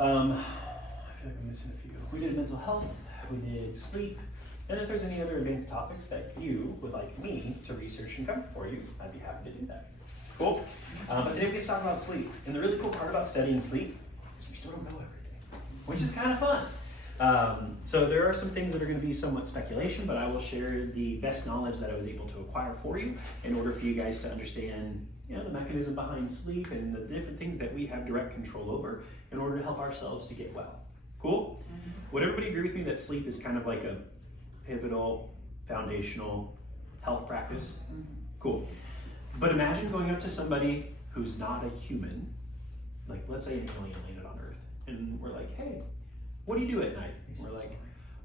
I feel like I'm missing a few. We did mental health, we did sleep, and if there's any other advanced topics that you would like me to research and cover for you, I'd be happy to do that. Cool. But today we get to talk about sleep. And the really cool part about studying sleep is we still don't know everything, which is kind of fun. So there are some things that are going to be somewhat speculation, but I will share the best knowledge that I was able to acquire for you in order for you guys to understand, the mechanism behind sleep and the different things that we have direct control over in order to help ourselves to get well. Cool? Mm-hmm. Would everybody agree with me that sleep is kind of like a pivotal, foundational health practice? Mm-hmm. Cool. But imagine going up to somebody who's not a human, like let's say an alien landed on Earth, and we're like, hey, what do you do at night? And we're like,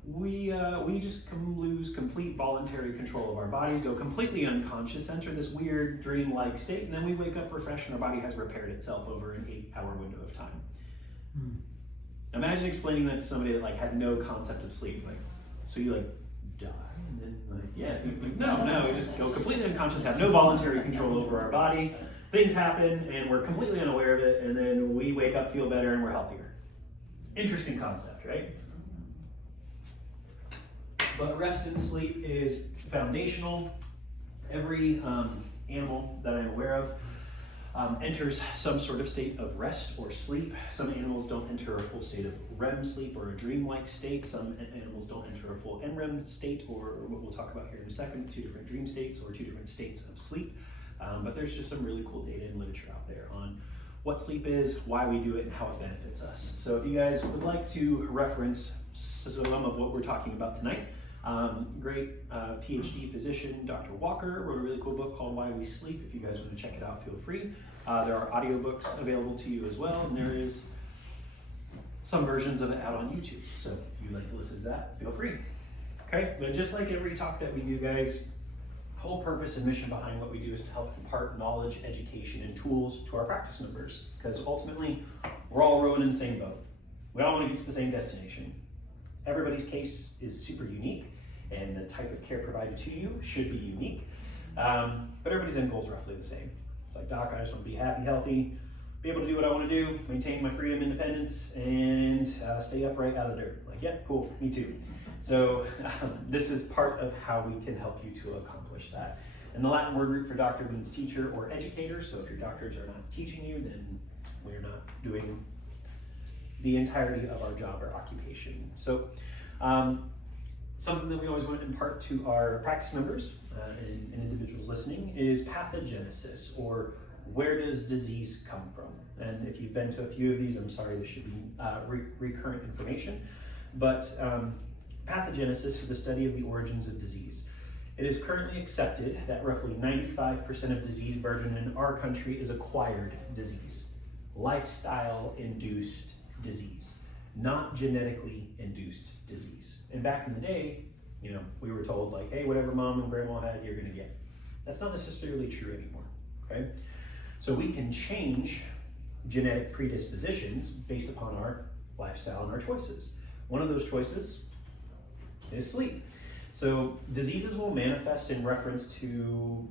we just lose complete voluntary control of our bodies, go completely unconscious, enter this weird dream-like state, and then we wake up refreshed and our body has repaired itself over an 8-hour window of time. Hmm. Imagine explaining that to somebody that had no concept of sleep, so you die, and then no, we just go completely unconscious, have no voluntary control over our body, things happen, and we're completely unaware of it, and then we wake up, feel better, and we're healthier. Interesting concept, right? But rest and sleep is foundational. Every animal that I'm aware of enters some sort of state of rest or sleep. Some animals don't enter a full state of REM sleep or a dreamlike state. Some animals don't enter a full NREM state, or what we'll talk about here in a second, 2 different dream states or 2 different states of sleep. But there's just some really cool data and literature out there on what sleep is, why we do it, and how it benefits us. So if you guys would like to reference some of what we're talking about tonight, great PhD physician, Dr. Walker, wrote a really cool book called Why We Sleep. If you guys want to check it out, feel free. There are audiobooks available to you as well, and there is some versions of it out on YouTube. So if you'd like to listen to that, feel free. Okay, but just like every talk that we do, guys, whole purpose and mission behind what we do is to help impart knowledge, education, and tools to our practice members, because ultimately, we're all rowing in the same boat. We all want to get to the same destination. Everybody's case is super unique, and the type of care provided to you should be unique, but everybody's end goal is roughly the same. It's like, doc, I just want to be happy, healthy, be able to do what I want to do, maintain my freedom, independence, and stay upright out of the dirt. Like, yeah, cool, me too. So this is part of how we can help you to accomplish that. And the Latin word root for doctor means teacher or educator, so if your doctors are not teaching you, then we're not doing the entirety of our job or occupation. So something that we always want to impart to our practice members and individuals listening is pathogenesis, or where does disease come from? And if you've been to a few of these, I'm sorry, this should be recurrent information, but pathogenesis is the study of the origins of disease. It is currently accepted that roughly 95% of disease burden in our country is acquired disease, lifestyle-induced disease, not genetically induced disease. And back in the day, we were told hey, whatever mom and grandma had, you're gonna get. That's not necessarily true anymore, okay? So we can change genetic predispositions based upon our lifestyle and our choices. One of those choices is sleep. So diseases will manifest in reference to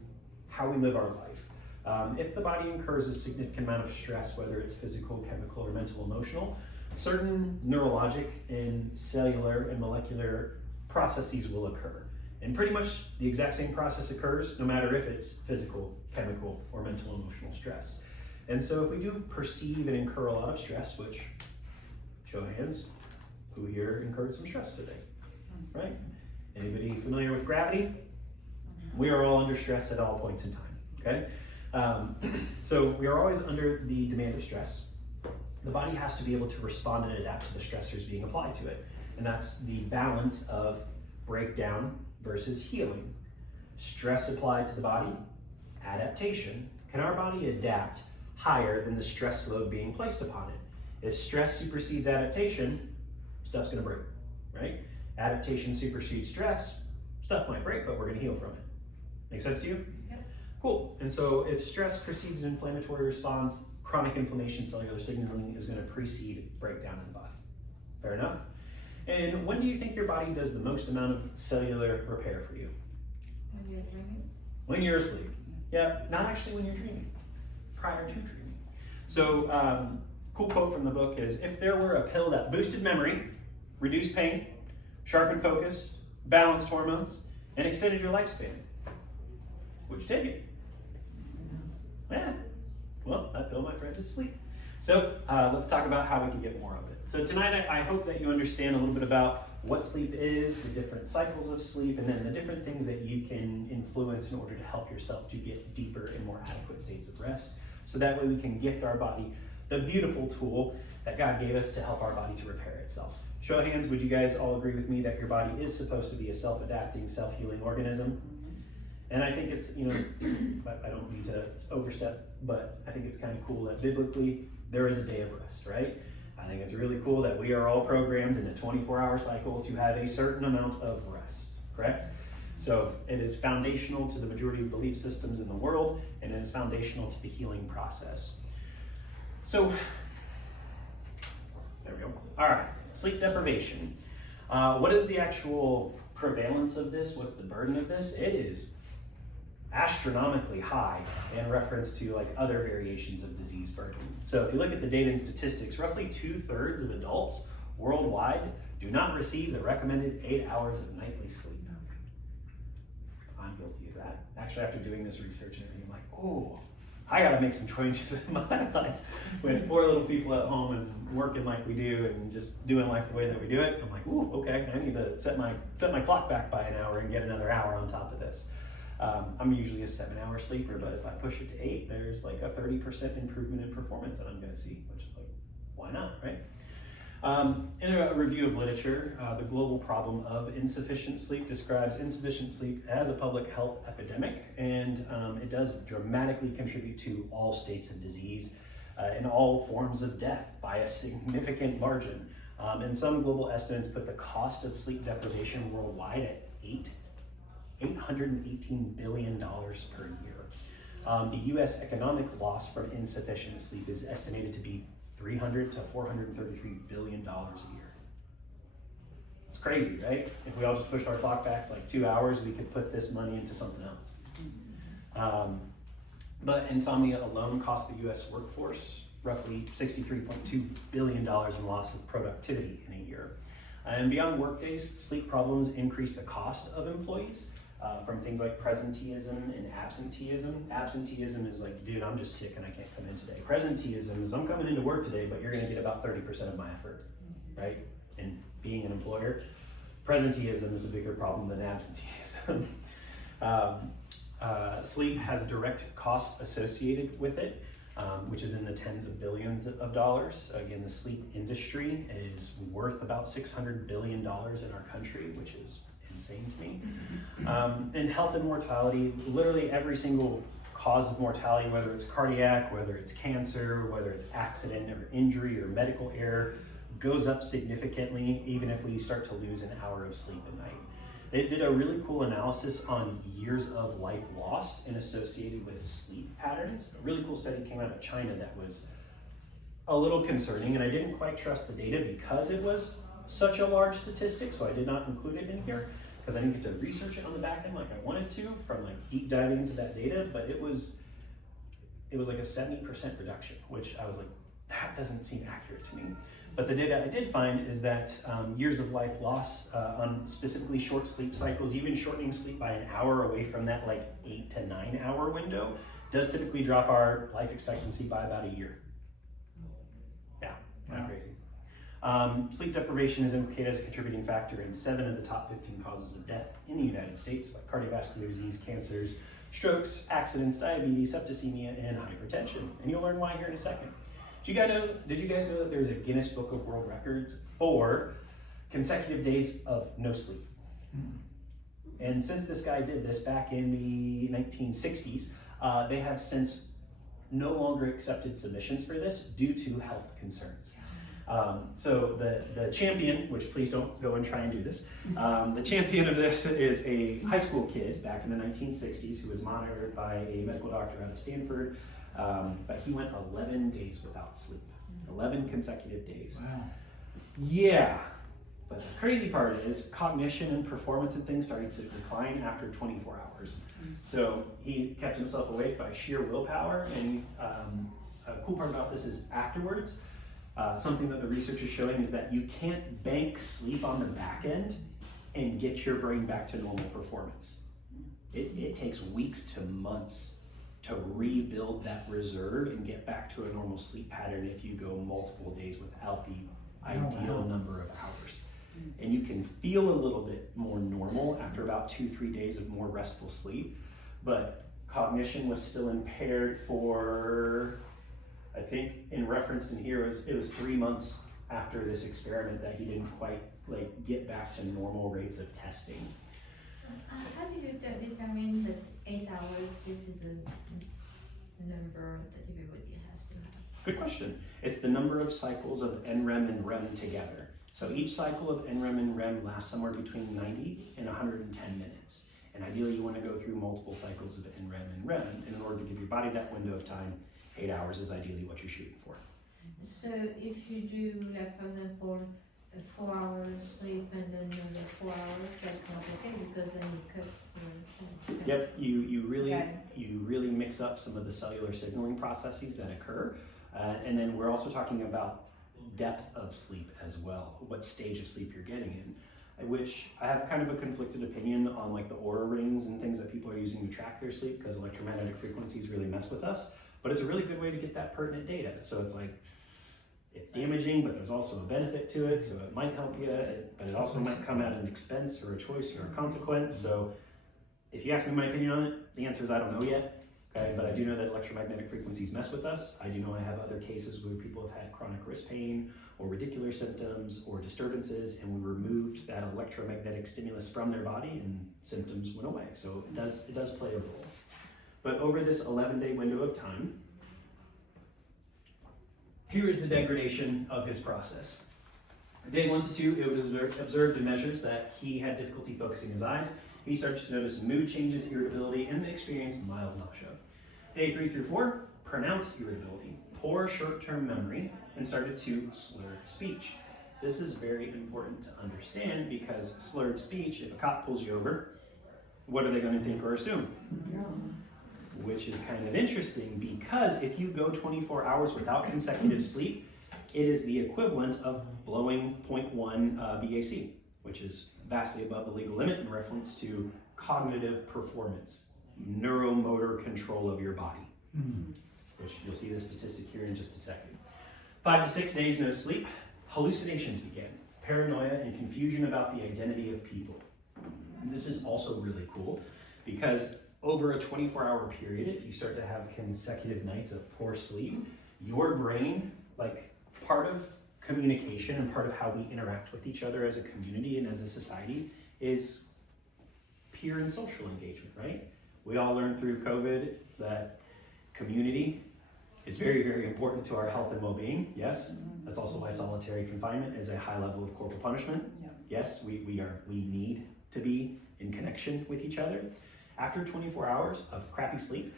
how we live our life. If the body incurs a significant amount of stress, whether it's physical, chemical, or mental, emotional, certain neurologic and cellular and molecular processes will occur. And pretty much the exact same process occurs no matter if it's physical, chemical, or mental, emotional stress. And so if we do perceive and incur a lot of stress, which, show of hands, who here incurred some stress today, right? Anybody familiar with gravity? We are all under stress at all points in time, okay? So we are always under the demand of stress. The body has to be able to respond and adapt to the stressors being applied to it. And that's the balance of breakdown versus healing. Stress applied to the body, adaptation. Can our body adapt higher than the stress load being placed upon it? If stress supersedes adaptation, stuff's gonna break, right? Adaptation supersedes stress, stuff might break, but we're gonna heal from it. Make sense to you? Yep. Cool. And so if stress precedes an inflammatory response, chronic inflammation, cellular signaling is gonna precede breakdown in the body. Fair enough? And when do you think your body does the most amount of cellular repair for you? When you're dreaming? When you're asleep. Yeah, not actually when you're dreaming, prior to dreaming. So cool quote from the book is, if there were a pill that boosted memory, reduced pain, sharpened focus, balanced hormones, and extended your lifespan, would you take it? Yeah. Well, that pill, my friend, is sleep. So let's talk about how we can get more of it. So tonight, I hope that you understand a little bit about what sleep is, the different cycles of sleep, and then the different things that you can influence in order to help yourself to get deeper and more adequate states of rest. So that way we can gift our body the beautiful tool that God gave us to help our body to repair itself. Show of hands, would you guys all agree with me that your body is supposed to be a self-adapting, self-healing organism? And I think it's, I don't need to overstep, but I think it's kind of cool that biblically there is a day of rest, right? I think it's really cool that we are all programmed in a 24-hour cycle to have a certain amount of rest, correct? So it is foundational to the majority of belief systems in the world, and it is foundational to the healing process. So, there we go. All right, sleep deprivation. What is the actual prevalence of this? What's the burden of this? It is astronomically high in reference to like other variations of disease burden. So if you look at the data and statistics, roughly 2/3 of adults worldwide do not receive the recommended 8 hours of nightly sleep. I'm guilty of that. Actually, after doing this research and everything, I'm like, oh, I gotta make some changes in my life. With 4 little people at home and working like we do and just doing life the way that we do it, I'm like, ooh, okay, I need to set my clock back by an hour and get another hour on top of this. I'm usually a 7-hour sleeper, but if I push it to 8, there's like a 30% improvement in performance that I'm gonna see, which is like, why not, right? In a review of literature, the global problem of insufficient sleep describes insufficient sleep as a public health epidemic, and it does dramatically contribute to all states of disease and all forms of death by a significant margin. And some global estimates put the cost of sleep deprivation worldwide at $818 billion per year. The US economic loss from insufficient sleep is estimated to be $300 to $433 billion a year. It's crazy, right? If we all just pushed our clock backs like 2 hours, we could put this money into something else. But insomnia alone costs the US workforce roughly $63.2 billion in loss of productivity in a year. And beyond workdays, sleep problems increase the cost of employees. From things like presenteeism and absenteeism. Absenteeism is like, dude, I'm just sick and I can't come in today. Presenteeism is, I'm coming into work today, but you're gonna get about 30% of my effort, right? And being an employer, presenteeism is a bigger problem than absenteeism. Sleep has direct costs associated with it, which is in the tens of billions of dollars. Again, the sleep industry is worth about $600 billion in our country, which is insane to me. And health and mortality, literally every single cause of mortality, whether it's cardiac, whether it's cancer, whether it's accident or injury or medical error, goes up significantly even if we start to lose an hour of sleep at night. They did a really cool analysis on years of life lost and associated with sleep patterns. A really cool study came out of China that was a little concerning, and I didn't quite trust the data because it was such a large statistic, so I did not include it in here because I didn't get to research it on the back end like I wanted to from like deep diving into that data, but it was like a 70% reduction, which I was like, that doesn't seem accurate to me. But the data I did find is that years of life loss on specifically short sleep cycles, even shortening sleep by an hour away from that like 8 to 9 hour window, does typically drop our life expectancy by about a year. Yeah, kind of crazy. Sleep deprivation is implicated as a contributing factor in 7 of the top 15 causes of death in the United States, like cardiovascular disease, cancers, strokes, accidents, diabetes, septicemia, and hypertension. And you'll learn why here in a second. Did you guys know that there's a Guinness Book of World Records for consecutive days of no sleep? And since this guy did this back in the 1960s, they have since no longer accepted submissions for this due to health concerns. So the champion, which please don't go and try and do this, the champion of this is a high school kid back in the 1960s who was monitored by a medical doctor out of Stanford, but he went 11 days without sleep, 11 consecutive days. Wow. Yeah, but the crazy part is cognition and performance and things started to decline after 24 hours. So he kept himself awake by sheer willpower, and a cool part about this is afterwards, something that the research is showing is that you can't bank sleep on the back end and get your brain back to normal performance. It takes weeks to months to rebuild that reserve and get back to a normal sleep pattern if you go multiple days without the ideal number of hours. And you can feel a little bit more normal after about 2-3 days of more restful sleep, but cognition was still impaired for, I think in referenced in here, it was 3 months after this experiment that he didn't quite get back to normal rates of testing. How do you determine that 8 hours, this is a number that everybody has to have? Good question. It's the number of cycles of NREM and REM together. So each cycle of NREM and REM lasts somewhere between 90 and 110 minutes. And ideally you want to go through multiple cycles of NREM and REM. And in order to give your body that window of time, 8 hours is ideally what you're shooting for. So if you do, like for example, 4 hours sleep and then another 4 hours, that's not okay because then you cut your sleep. Yep, you really mix up some of the cellular signaling processes that occur. And then we're also talking about depth of sleep as well, what stage of sleep you're getting in, which I have kind of a conflicted opinion on, like the Oura rings and things that people are using to track their sleep because electromagnetic frequencies really mess with us, but it's a really good way to get that pertinent data. So it's like, it's damaging, but there's also a benefit to it, so it might help you, but it also might come at an expense or a choice or a consequence. So if you ask me my opinion on it, the answer is I don't know yet. Okay, but I do know that electromagnetic frequencies mess with us. I do know I have other cases where people have had chronic wrist pain or radicular symptoms or disturbances, and we removed that electromagnetic stimulus from their body and symptoms went away. So it does play a role. But over this 11-day window of time, here is the degradation of his process. Day 1 to 2, it was observed in measures that he had difficulty focusing his eyes. He started to notice mood changes, irritability, and experienced mild nausea. Day 3 through 4, pronounced irritability, poor short-term memory, and started to slur speech. This is very important to understand because slurred speech, if a cop pulls you over, what are they going to think or assume? Which is kind of interesting because if you go 24 hours without consecutive sleep, it is the equivalent of blowing 0.1 BAC, which is vastly above the legal limit in reference to cognitive performance, neuromotor control of your body, which you'll see the statistic here in just a second. 5 to 6 days no sleep, hallucinations began, paranoia and confusion about the identity of people. And this is also really cool because over a 24-hour period, if you start to have consecutive nights of poor sleep, your brain, like part of communication and part of how we interact with each other as a community and as a society is peer and social engagement, right? We all learned through COVID that community is very, very important to our health and well-being, yes? That's also why solitary confinement is a high level of corporal punishment. Yes, we need to be in connection with each other. After 24 hours of crappy sleep,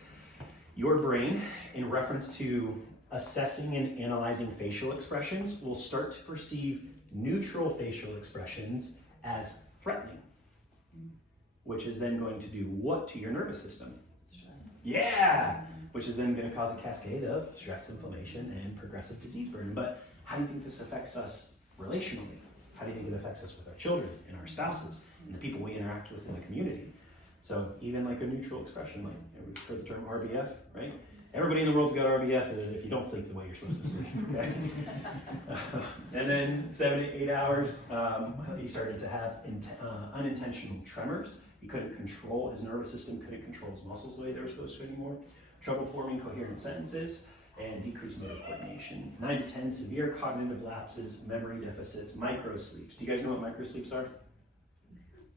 your brain, in reference to assessing and analyzing facial expressions, will start to perceive neutral facial expressions as threatening, which is then going to do what to your nervous system? Stress. Yeah, which is then going to cause a cascade of stress, inflammation, and progressive disease burden. But how do you think this affects us relationally? How do you think it affects us with our children and our spouses and the people we interact with in the community? So even like a neutral expression, like we've heard the term RBF, right? Everybody in the world's got RBF if you don't sleep the way you're supposed to sleep, okay? And then 7 to 8 hours, he started to have unintentional tremors. He couldn't control his nervous system, couldn't control his muscles the way they were supposed to anymore. Trouble forming coherent sentences, and decreased motor coordination. 9 to 10, severe cognitive lapses, memory deficits, microsleeps. Do you guys know what microsleeps are?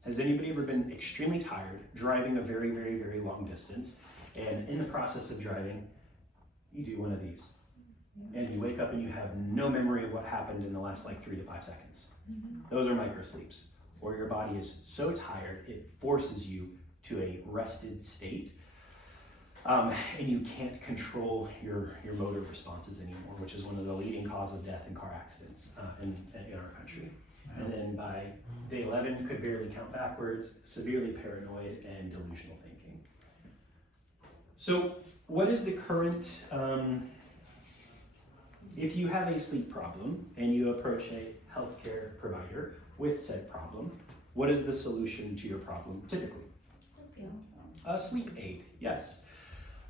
Has anybody ever been extremely tired, driving a very, very, very long distance, and in the process of driving, you do one of these, and you wake up and you have no memory of what happened in the last like 3 to 5 seconds. Those are microsleeps, or your body is so tired, it forces you to a rested state, and you can't control your motor responses anymore, which is one of the leading cause of death in car accidents in our country. And then by day 11, could barely count backwards, severely paranoid, and delusional thinking. So what is the current if you have a sleep problem and you approach a healthcare provider with said problem, what is the solution to your problem typically? A sleep aid, yes.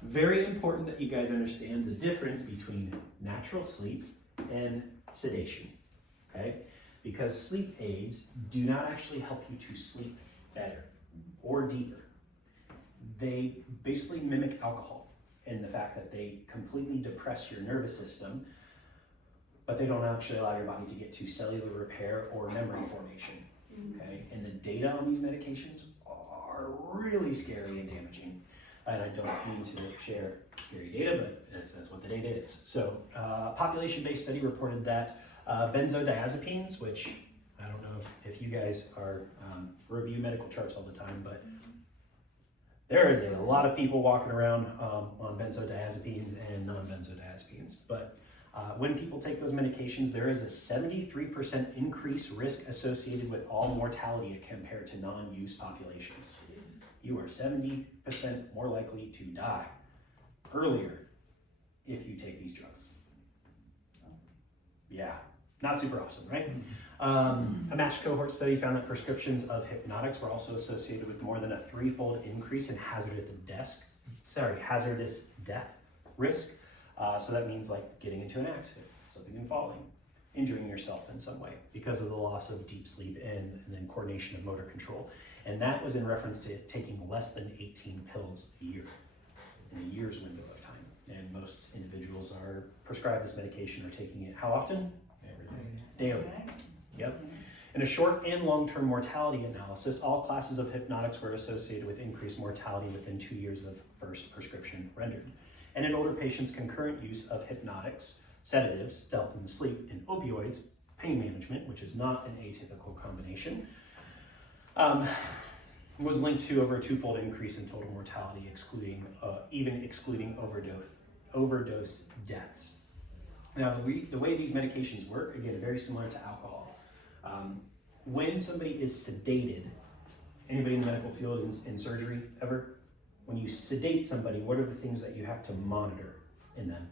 Very important that you guys understand the difference between natural sleep and sedation, okay? Because sleep aids do not actually help you to sleep better or deeper. They basically mimic alcohol in the fact that they completely depress your nervous system, but they don't actually allow your body to get to cellular repair or memory formation, okay? And the data on these medications are really scary and damaging. And I don't mean to share scary data, but that's what the data is. So population-based study reported that benzodiazepines, which I don't know if you guys are review medical charts all the time, but there is a lot of people walking around on benzodiazepines and non-benzodiazepines. But when people take those medications, there is a 73% increased risk associated with all mortality compared to non-use populations. You are 70% more likely to die earlier if you take these drugs. Yeah, not super awesome, right? A matched cohort study found that prescriptions of hypnotics were also associated with more than a 3-fold increase in hazardous death risk. So that means like getting into an accident, slipping and falling, injuring yourself in some way because of the loss of deep sleep and then coordination of motor control. And that was in reference to taking less than 18 pills a year, in a year's window of time. And most individuals are prescribed this medication or taking it how often? Daily. Yep. In a short and long-term mortality analysis, all classes of hypnotics were associated with increased mortality within 2 years of first prescription rendered. And in older patients, concurrent use of hypnotics, sedatives to help them sleep, and opioids, pain management, which is not an atypical combination, was linked to over a 2-fold increase in total mortality, even excluding overdose deaths. Now, the way these medications work, again, very similar to alcohol. When somebody is sedated, anybody in the medical field in surgery ever? When you sedate somebody, what are the things that you have to monitor in them?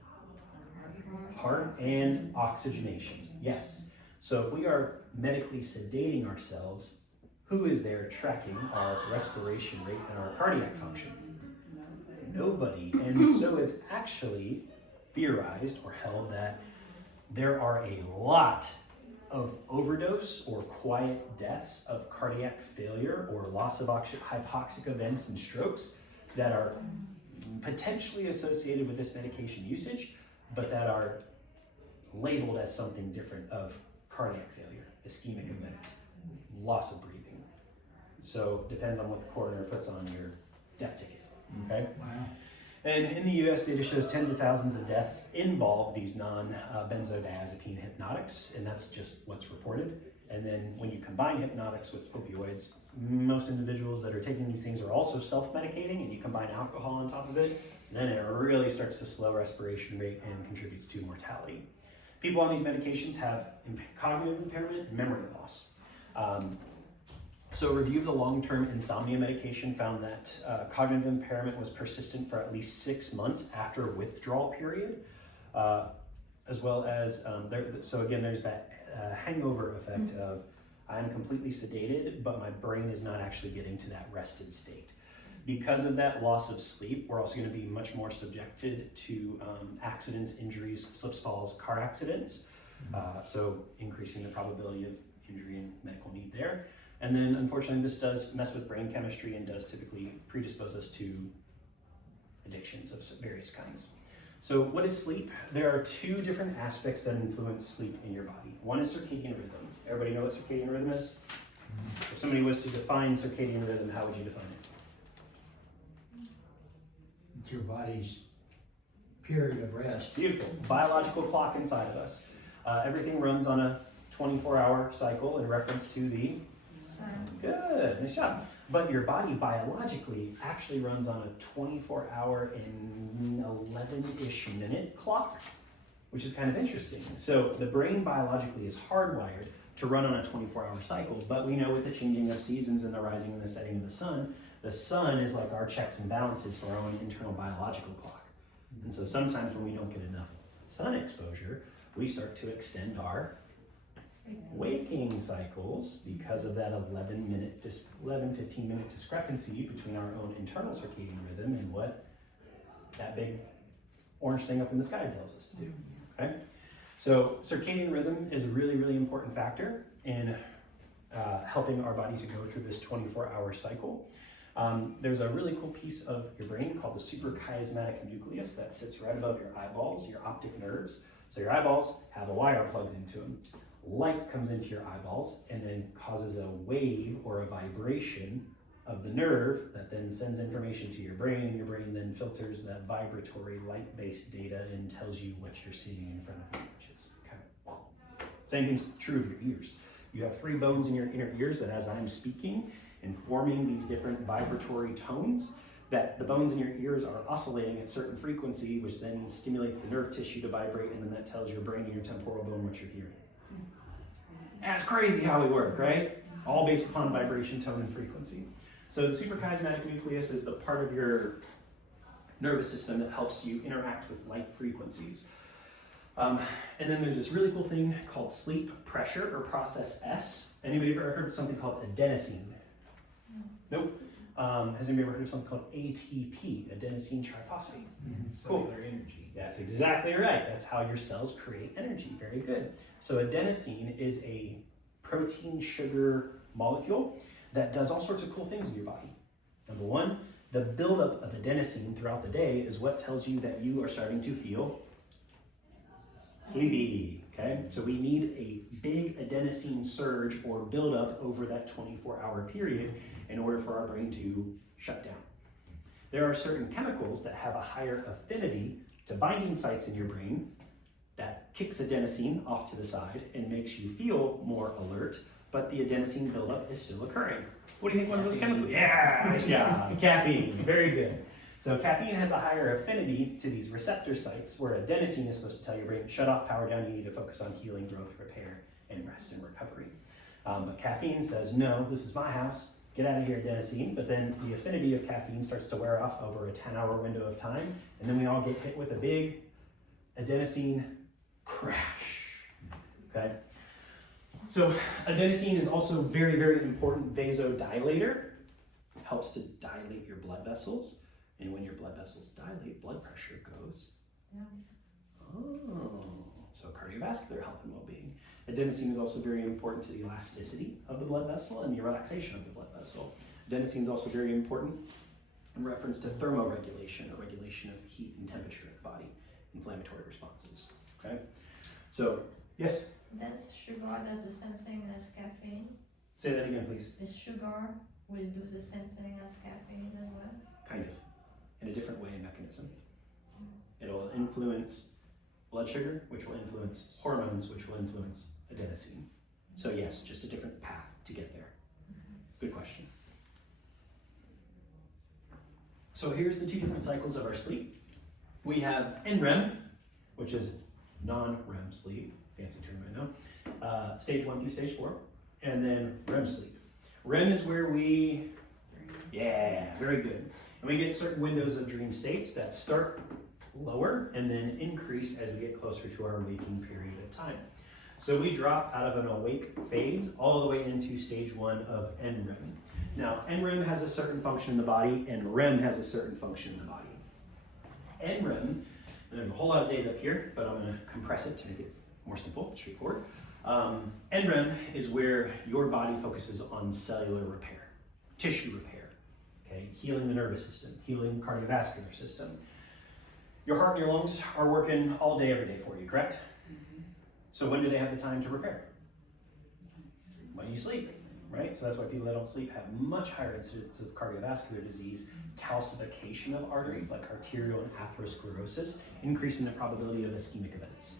Heart and oxygenation, yes. So if we are medically sedating ourselves, who is there tracking our respiration rate and our cardiac function? Nobody. And so it's actually theorized or held that there are a lot of overdose or quiet deaths of cardiac failure or loss of hypoxic events and strokes that are potentially associated with this medication usage, but that are labeled as something different of cardiac failure, ischemic event, loss of breathing. So depends on what the coroner puts on your death ticket, okay? Wow. And in the US, data shows tens of thousands of deaths involve these non-benzodiazepine hypnotics, and that's just what's reported. And then when you combine hypnotics with opioids, most individuals that are taking these things are also self-medicating, and you combine alcohol on top of it, then it really starts to slow respiration rate and contributes to mortality. People on these medications have cognitive impairment and memory loss. So a review of the long-term insomnia medication found that cognitive impairment was persistent for at least 6 months after a withdrawal period, as well as, so again, there's that hangover effect of I'm completely sedated, but my brain is not actually getting to that rested state. Because of that loss of sleep, we're also going to be much more subjected to accidents, injuries, slips, falls, car accidents, so increasing the probability of injury and medical need there. And then, unfortunately, this does mess with brain chemistry and does typically predispose us to addictions of various kinds. So what is sleep? There are 2 different aspects that influence sleep in your body. One is circadian rhythm. Everybody know what circadian rhythm is? If somebody was to define circadian rhythm, how would you define it? It's your body's period of rest. Beautiful. Biological clock inside of us. Everything runs on a 24-hour cycle in reference to the sun. Good, nice job. But your body biologically actually runs on a 24-hour and 11-ish minute clock, which is kind of interesting. So the brain biologically is hardwired to run on a 24-hour cycle, but we know with the changing of seasons and the rising and the setting of the sun is like our checks and balances for our own internal biological clock. And so sometimes when we don't get enough sun exposure, we start to extend our waking cycles because of that 15 minute discrepancy between our own internal circadian rhythm and what that big orange thing up in the sky tells us to do, okay? So circadian rhythm is a really, really important factor in helping our body to go through this 24-hour cycle. There's a really cool piece of your brain called the suprachiasmatic nucleus that sits right above your eyeballs, your optic nerves. So your eyeballs have a wire plugged into them. Light comes into your eyeballs and then causes a wave or a vibration of the nerve that then sends information to your brain. Your brain then filters that vibratory light-based data and tells you what you're seeing in front of you, which is okay. Same thing's true of your ears. You have 3 bones in your inner ears that as I'm speaking and forming these different vibratory tones, that the bones in your ears are oscillating at certain frequency, which then stimulates the nerve tissue to vibrate, and then that tells your brain and your temporal bone what you're hearing. That's crazy how we work, right? All based upon vibration, tone, and frequency. So the suprachiasmatic nucleus is the part of your nervous system that helps you interact with light frequencies. And then there's this really cool thing called sleep pressure, or process S. Anybody ever heard of something called adenosine? Nope. Has anybody ever heard of something called ATP, adenosine triphosphate? Cellular energy. That's exactly right. That's how your cells create energy. Very good. So adenosine is a protein sugar molecule that does all sorts of cool things in your body. Number one, the buildup of adenosine throughout the day is what tells you that you are starting to feel sleepy, okay? So we need a big adenosine surge or buildup over that 24-hour period in order for our brain to shut down. There are certain chemicals that have a higher affinity to binding sites in your brain that kicks adenosine off to the side and makes you feel more alert, but the adenosine buildup is still occurring. What do you think one of those chemicals? Yeah, nice job. Caffeine, very good. So caffeine has a higher affinity to these receptor sites where adenosine is supposed to tell your brain, shut off, power down, you need to focus on healing, growth, repair, and rest and recovery. But caffeine says, no, this is my house, get out of here, adenosine. But then the affinity of caffeine starts to wear off over a 10-hour window of time, and then we all get hit with a big adenosine crash, okay? So adenosine is also very, very important vasodilator. It helps to dilate your blood vessels. And when your blood vessels dilate, blood pressure goes. Oh, so cardiovascular health and well-being. Adenosine is also very important to the elasticity of the blood vessel and the relaxation of the blood vessel. Adenosine is also very important in reference to thermoregulation, or regulation of heat and temperature in the body, inflammatory responses. Okay, so yes. Does sugar does the same thing as caffeine? Say that again, please. Is sugar will do the same thing as caffeine as well? Kind of, in a different way and mechanism. It'll influence blood sugar, which will influence hormones, which will influence adenosine. So yes, just a different path to get there. Good question. So here's the 2 different cycles of our sleep. We have NREM, which is non-REM sleep, fancy term I know, stage 1 through stage 4, and then REM sleep. REM is where we, very good. And we get certain windows of dream states that start lower and then increase as we get closer to our waking period of time. So we drop out of an awake phase all the way into stage 1 of NREM. Now, NREM has a certain function in the body, and REM has a certain function in the body. NREM, there's a whole lot of data up here, but I'm going to compress it to make it more simple, straightforward. NREM is where your body focuses on cellular repair, tissue repair, okay? Healing the nervous system, healing the cardiovascular system. Your heart and your lungs are working all day, every day for you, correct? So when do they have the time to repair? When you sleep, right? So that's why people that don't sleep have much higher incidence of cardiovascular disease, calcification of arteries like arterial and atherosclerosis, increasing the probability of ischemic events,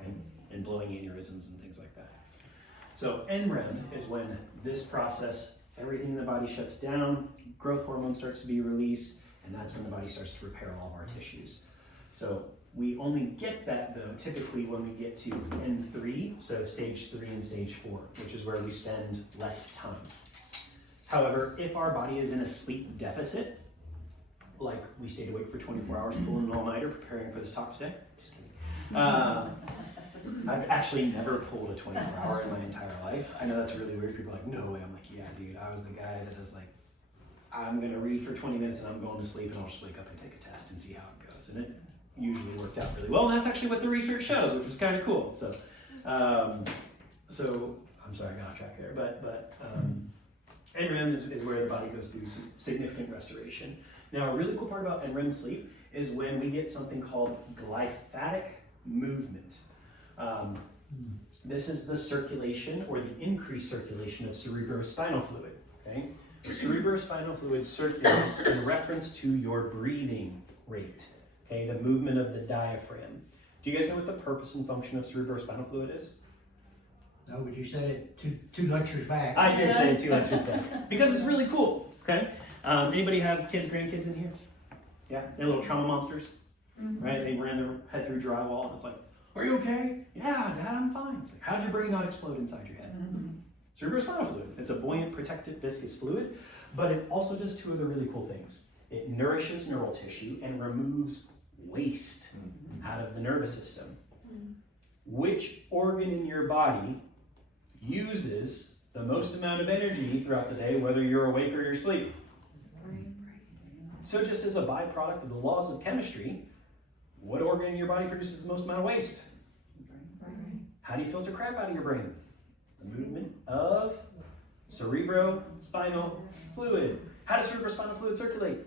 okay? And blowing aneurysms and things like that. So NREM is when this process, everything in the body shuts down, growth hormone starts to be released, and that's when the body starts to repair all of our tissues. So we only get that though typically when we get to N3, so stage 3 and stage 4, which is where we spend less time. However, if our body is in a sleep deficit, like we stayed awake for 24 hours pulling an all-nighter preparing for this talk today, just kidding. I've actually never pulled a 24-hour in my entire life. I know that's really weird. People are like, no way. I'm like, yeah, dude. I was the guy that is like, I'm gonna read for 20 minutes and I'm going to sleep and I'll just wake up and take a test and see how it goes. And it usually worked out really well. And that's actually what the research shows, which was kind of cool. So, I'm sorry, I got off track there. But NREM is where the body goes through significant restoration. Now, a really cool part about NREM sleep is when we get something called glyphatic movement. This is the circulation or the increased circulation of cerebrospinal fluid. Okay? Cerebrospinal fluid circulates in reference to your breathing rate. Okay, the movement of the diaphragm. Do you guys know what the purpose and function of cerebrospinal fluid is? No, but you said it two lectures back. I did say it 2 lectures back because it's really cool. Okay. Anybody have kids, grandkids in here? Yeah, they're little trauma monsters, right? They ran their head through drywall, and it's like, "Are you okay?" "Yeah, Dad, I'm fine." It's like, "How'd your brain not explode inside your head?" Cerebrospinal fluid. It's a buoyant, protective, viscous fluid, but it also does 2 other really cool things. It nourishes neural tissue and removes waste out of the nervous system. Which organ in your body uses the most amount of energy throughout the day, whether you're awake or you're asleep? So just as a byproduct of the laws of chemistry, what organ in your body produces the most amount of waste? How do you filter crap out of your brain? The movement of cerebrospinal fluid. How does cerebrospinal fluid circulate?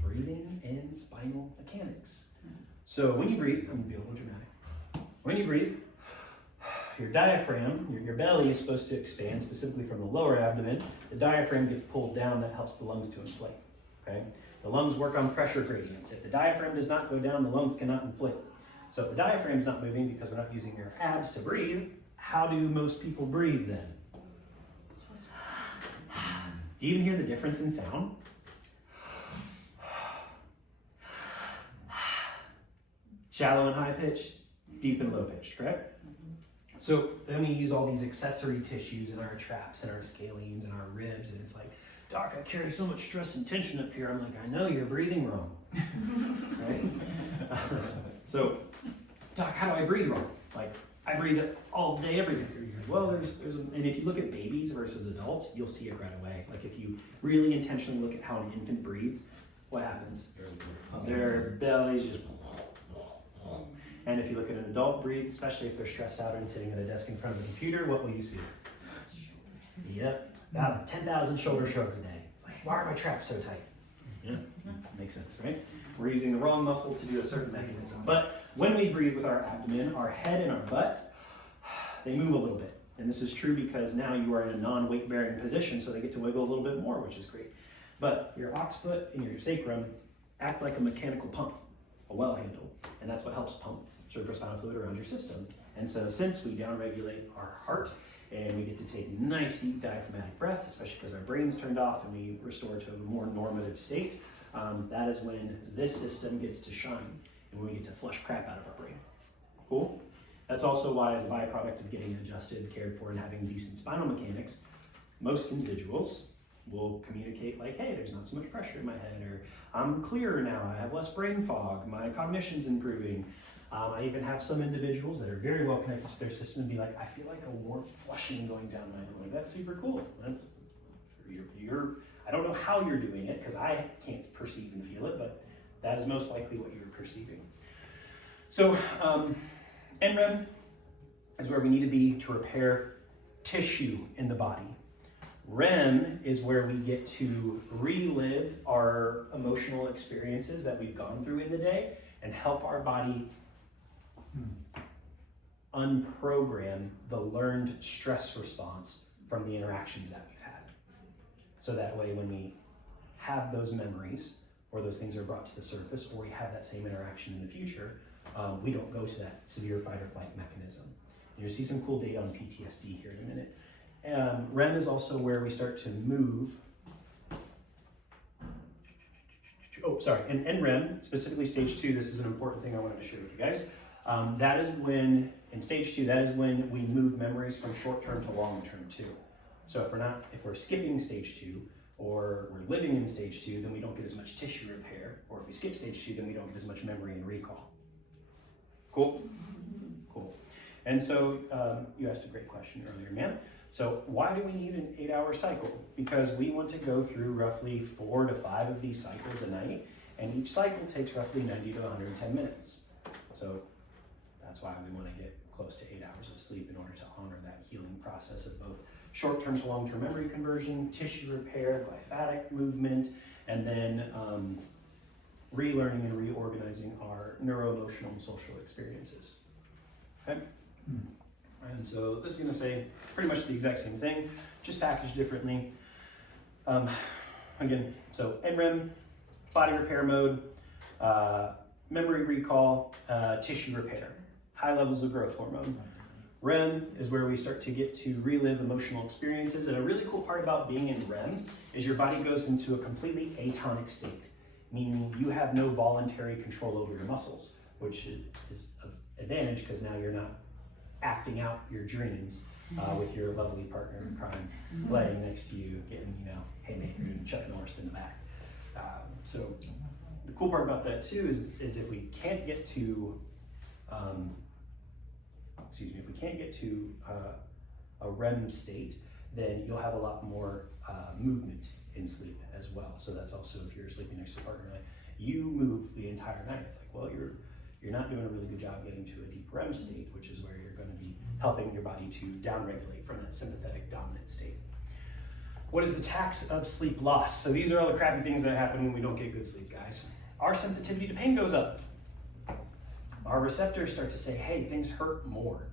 Breathing and spinal mechanics. So when you breathe, I'm gonna be a little dramatic. When you breathe, your diaphragm, your belly is supposed to expand, specifically from the lower abdomen. The diaphragm gets pulled down, that helps the lungs to inflate. Okay? The lungs work on pressure gradients. If the diaphragm does not go down, the lungs cannot inflate. So if the diaphragm's not moving because we're not using your abs to breathe, how do most people breathe then? Do you even hear the difference in sound? Shallow and high pitched, deep and low pitched, correct? So then we use all these accessory tissues in our traps and our scalenes and our ribs, and it's like, "Doc, I carry so much stress and tension up here." I'm like, "I know, you're breathing wrong." Right? So, "Doc, how do I breathe wrong?" Like, I breathe it all day, every day. He's like, "Well, and if you look at babies versus adults, you'll see it right away. Like if you really intentionally look at how an infant breathes, what happens? Their bellies just. And if you look at an adult breathe, especially if they're stressed out and sitting at a desk in front of a computer, what will you see? Yep, about 10,000 shoulder shrugs a day. It's like, why are my traps so tight? Yeah, makes sense, right? We're using the wrong muscle to do a certain mechanism. But when we breathe with our abdomen, our head and our butt, they move a little bit. And this is true because now you are in a non-weight bearing position, so they get to wiggle a little bit more, which is great. But your occiput and your sacrum act like a mechanical pump, a well handle, and that's what helps pump cerebrospinal fluid around your system. And so since we downregulate our heart and we get to take nice deep diaphragmatic breaths, especially because our brain's turned off and we restore to a more normative state, that is when this system gets to shine and we get to flush crap out of our brain. Cool? That's also why, as a byproduct of getting adjusted, cared for, and having decent spinal mechanics, most individuals will communicate like, "Hey, there's not so much pressure in my head," or "I'm clearer now, I have less brain fog, my cognition's improving." I even have some individuals that are very well connected to their system and be like, "I feel like a warm flushing going down my leg." That's super cool. I don't know how you're doing it because I can't perceive and feel it, but that is most likely what you're perceiving. So NREM is where we need to be to repair tissue in the body. REM is where we get to relive our emotional experiences that we've gone through in the day and help our body unprogram the learned stress response from the interactions that we've had. So that way when we have those memories or those things are brought to the surface or we have that same interaction in the future, we don't go to that severe fight or flight mechanism. And you'll see some cool data on PTSD here in a minute. REM is also where we start to move. In NREM, specifically stage 2, this is an important thing I wanted to share with you guys. That is when, in stage 2, that is when we move memories from short-term to long-term too. So if we're skipping stage 2, or we're living in stage 2, then we don't get as much tissue repair. Or if we skip stage 2, then we don't get as much memory and recall. Cool? Cool. And so you asked a great question earlier, man. So why do we need an 8-hour cycle? Because we want to go through roughly 4 to 5 of these cycles a night, and each cycle takes roughly 90 to 110 minutes. So that's why we want to get close to 8 hours of sleep in order to honor that healing process of both short-term to long-term memory conversion, tissue repair, glyphatic movement, and then relearning and reorganizing our neuro-emotional and social experiences. Okay? And so this is going to say pretty much the exact same thing, just packaged differently. Again, so NREM, body repair mode, memory recall, tissue repair, high levels of growth hormone. REM is where we start to get to relive emotional experiences. And a really cool part about being in REM is your body goes into a completely atonic state, meaning you have no voluntary control over your muscles, which is an advantage because now you're not acting out your dreams with your lovely partner in crime laying next to you, getting, haymaker and Chuck Norris in the back. So the cool part about that too is if we can't get to a REM state, then you'll have a lot more movement in sleep as well. So that's also if you're sleeping next to a partner, like you move the entire night. It's like, well, you're not doing a really good job getting to a deep REM state, which is where you're going to be helping your body to downregulate from that sympathetic dominant state. What is the tax of sleep loss? So these are all the crappy things that happen when we don't get good sleep, guys. Our sensitivity to pain goes up. Our receptors start to say, hey, things hurt more.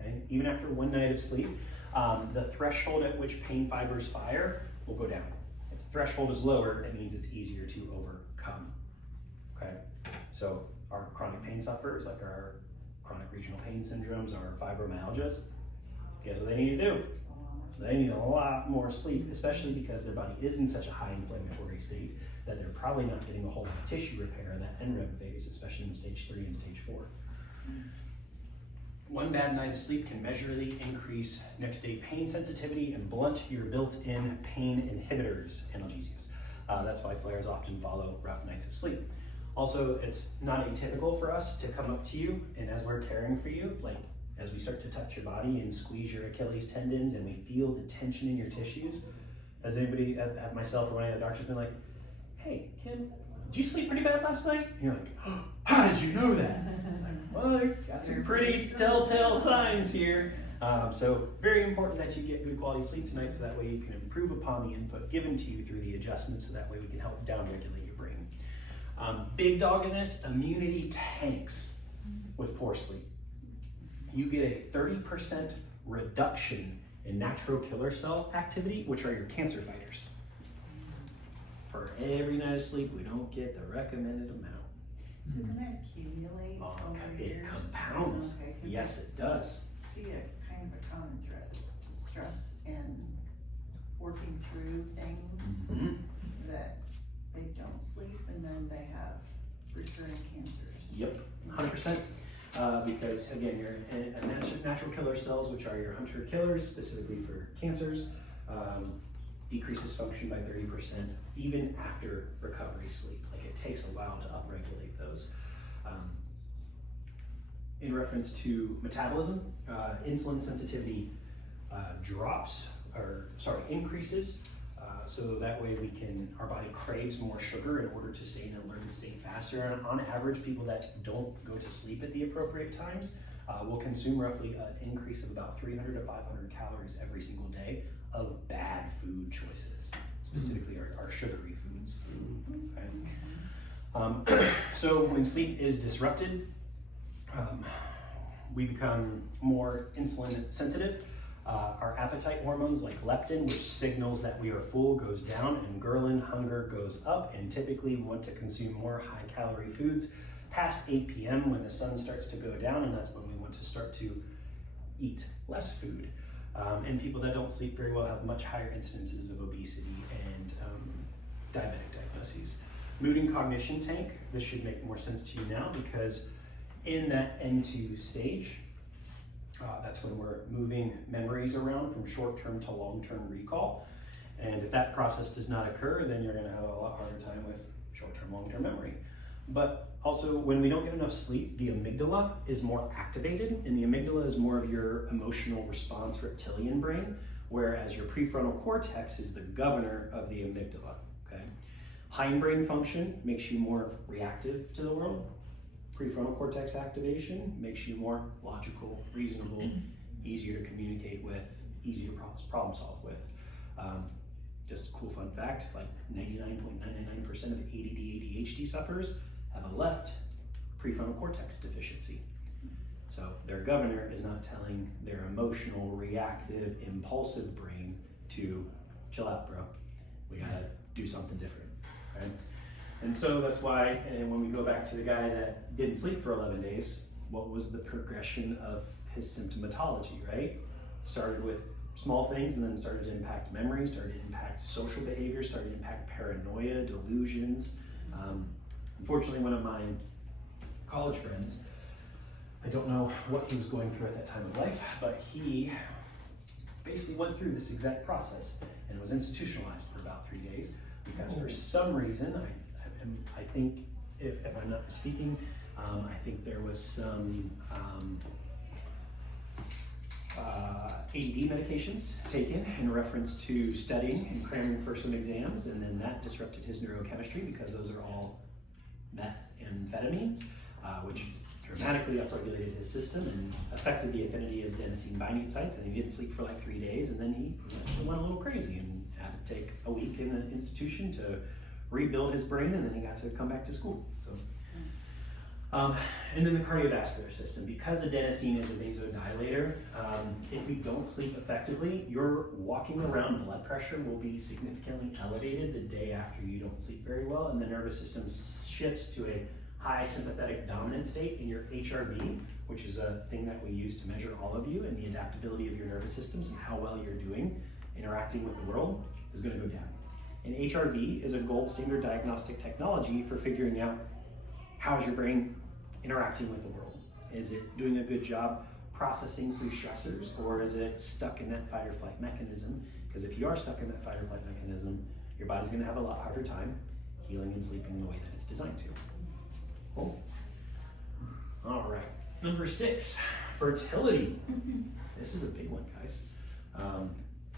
Okay? Even after one night of sleep, the threshold at which pain fibers fire will go down. If the threshold is lower, it means it's easier to overcome. Okay? So our chronic pain sufferers, like our chronic regional pain syndromes, our fibromyalgias, guess what they need to do? So they need a lot more sleep, especially because their body is in such a high inflammatory state that they're probably not getting a whole lot of tissue repair in that NREM phase, especially in stage 3 and stage 4. One bad night of sleep can measurably increase next day pain sensitivity and blunt your built-in pain inhibitors, analgesics. That's why flares often follow rough nights of sleep. Also, it's not atypical for us to come up to you, and as we're caring for you, like as we start to touch your body and squeeze your Achilles tendons and we feel the tension in your tissues, has anybody, at myself or one of the doctors, been like, hey, Kim, did you sleep pretty bad last night? And you're like, oh, how did you know that? It's like, well, I got some pretty telltale signs here. So very important that you get good quality sleep tonight so that way you can improve upon the input given to you through the adjustments so that way we can help downregulate your brain. Big dog in this, immunity tanks with poor sleep. You get a 30% reduction in natural killer cell activity, which are your cancer fighters. For every night of sleep, we don't get the recommended amount. So can that accumulate over It years? compounds. Okay, 'cause Yes, it does. I see a kind of a common thread, stress and working through things Mhm. that they don't sleep and then they have recurring cancers. Yep, 100%. Because again, your natural killer cells, which are your hunter killers, specifically for cancers, decreases function by 30% even after recovery sleep. Like it takes a while to upregulate those. In reference to metabolism, insulin sensitivity increases. So that way our body craves more sugar in order to stay in an alerted state faster. And on average, people that don't go to sleep at the appropriate times will consume roughly an increase of about 300 to 500 calories every single day of bad food choices, specifically our sugary foods. Okay? So when sleep is disrupted, we become more insulin sensitive. Our appetite hormones like leptin, which signals that we are full, goes down, and ghrelin, hunger, goes up, and typically we want to consume more high calorie foods past 8 p.m. when the sun starts to go down, and that's when we want to start to eat less food. And people that don't sleep very well have much higher incidences of obesity and diabetic diagnoses. Mood and cognition tank, this should make more sense to you now because in that N2 stage, that's when we're moving memories around from short-term to long-term recall. And if that process does not occur, then you're gonna have a lot harder time with short-term, long-term memory. But also, when we don't get enough sleep, the amygdala is more activated, and the amygdala is more of your emotional response reptilian brain, whereas your prefrontal cortex is the governor of the amygdala, okay? Hindbrain function makes you more reactive to the world. Prefrontal cortex activation makes you more logical, reasonable, easier to communicate with, easier to problem solve with. Just a cool fun fact, like 99.999% of ADD, ADHD sufferers have a left prefrontal cortex deficiency. So their governor is not telling their emotional, reactive, impulsive brain to chill out, bro. We gotta do something different, right? And so that's why, and when we go back to the guy that didn't sleep for 11 days, what was the progression of his symptomatology, right? Started with small things and then started to impact memory, started to impact social behavior, started to impact paranoia, delusions. Unfortunately, one of my college friends, I don't know what he was going through at that time of life, but he basically went through this exact process and was institutionalized for about 3 days because for some reason, I think, if I'm not mistaken, I think there was some ADD medications taken in reference to studying and cramming for some exams, and then that disrupted his neurochemistry because those are all methamphetamines, which dramatically upregulated his system and affected the affinity of adenosine binding sites, and he didn't sleep for like 3 days, and then he went a little crazy and had to take a week in an institution to rebuild his brain, and then he got to come back to school. So, and then the cardiovascular system, because adenosine is a vasodilator, if you don't sleep effectively, your walking around blood pressure will be significantly elevated the day after you don't sleep very well, and the nervous system shifts to a high sympathetic dominant state, in your HRV, which is a thing that we use to measure all of you, and the adaptability of your nervous systems and how well you're doing interacting with the world is going to go down. And HRV is a gold standard diagnostic technology for figuring out how's your brain interacting with the world. Is it doing a good job processing through stressors, or is it stuck in that fight or flight mechanism? Because if you are stuck in that fight or flight mechanism, your body's going to have a lot harder time healing and sleeping the way that it's designed to. Cool. All right. Number 6, fertility. This is a big one, guys.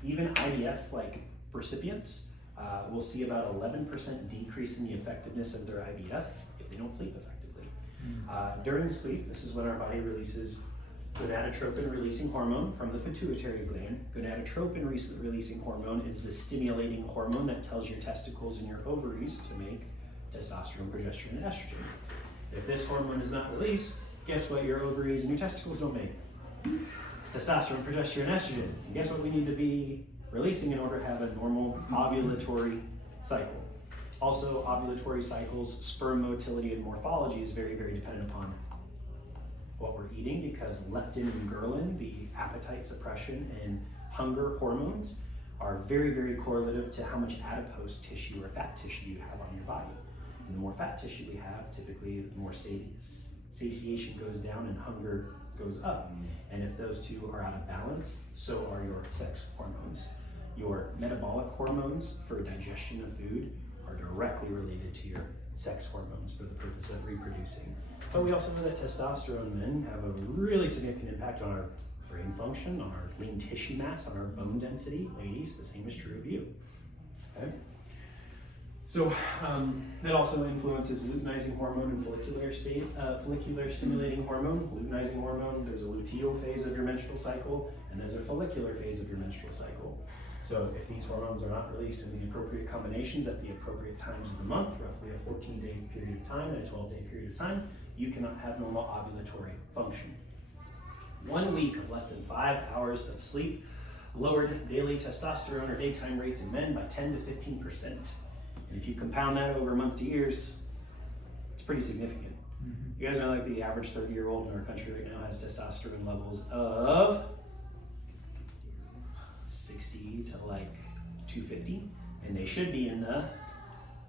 Even IVF-like recipients will see about 11% decrease in the effectiveness of their IVF if they don't sleep effectively. During sleep, this is when our body releases gonadotropin-releasing hormone from the pituitary gland. Gonadotropin-releasing hormone is the stimulating hormone that tells your testicles and your ovaries to make testosterone, progesterone, and estrogen. If this hormone is not released, guess what your ovaries and your testicles don't make? Testosterone, progesterone, and estrogen. And guess what we need to be releasing in order to have a normal ovulatory cycle? Also, ovulatory cycles, sperm motility, and morphology is very, very dependent upon what we're eating, because leptin and ghrelin, the appetite suppression and hunger hormones, are very, very correlative to how much adipose tissue or fat tissue you have on your body. And the more fat tissue we have, typically the more satiation goes down and hunger goes up. And if those two are out of balance, so are your sex hormones. Your metabolic hormones for digestion of food are directly related to your sex hormones for the purpose of reproducing. But we also know that testosterone men have a really significant impact on our brain function, on our lean tissue mass, on our bone density. Ladies, the same is true of you. Okay? So that also influences luteinizing hormone and follicular stimulating hormone. Luteinizing hormone, there's a luteal phase of your menstrual cycle, and there's a follicular phase of your menstrual cycle. So if these hormones are not released in the appropriate combinations at the appropriate times of the month, roughly a 14-day period of time and a 12-day period of time, you cannot have normal ovulatory function. 1 week of less than 5 hours of sleep lowered daily testosterone or daytime rates in men by 10 to 15%. And if you compound that over months to years, it's pretty significant. You guys know, like, the average 30-year-old in our country right now has testosterone levels of 60 to like 250, and they should be in the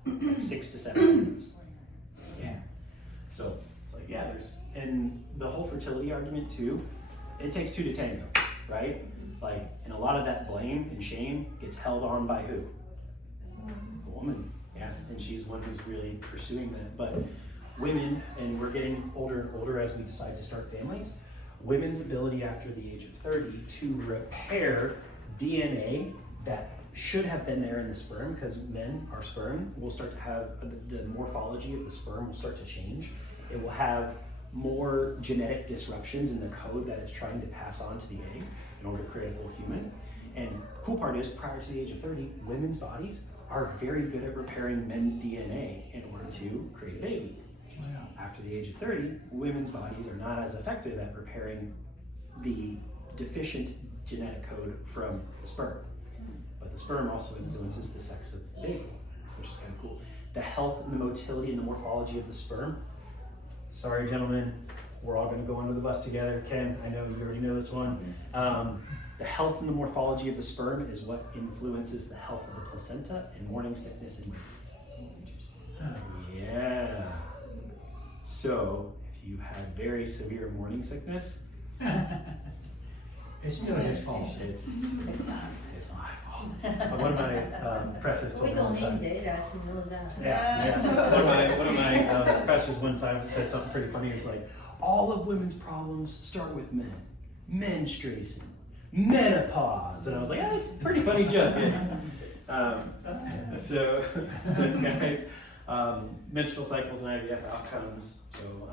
like 6 to 7 months. Yeah. So it's like, yeah, and the whole fertility argument too, it takes 2 to tango, right? Like, and a lot of that blame and shame gets held on by who? The woman. Yeah, and she's the one who's really pursuing that. But women, and we're getting older and older as we decide to start families, women's ability after the age of 30 to repair DNA that should have been there in the sperm, because men, our sperm, will start to have, the morphology of the sperm will start to change. It will have more genetic disruptions in the code that it's trying to pass on to the egg in order to create a full human. And the cool part is, prior to the age of 30, women's bodies are very good at repairing men's DNA in order to create a baby. After the age of 30, women's bodies are not as effective at repairing the deficient genetic code from the sperm. But the sperm also influences the sex of the baby, which is kind of cool. The health and the motility and the morphology of the sperm. Sorry, gentlemen, we're all going to go under the bus together. Ken, I know you already know this one. The health and the morphology of the sperm is what influences the health of the placenta and morning sickness in women. Yeah. So if you have very severe morning sickness, It's still his fault. it's my fault. One of my professors told We me one don't time. need data to know that. Yeah. One of my professors one time said something pretty funny. It's like, all of women's problems start with men. Menstruation, menopause. And I was like, that's a pretty funny joke. So guys, menstrual cycles and IVF outcomes. So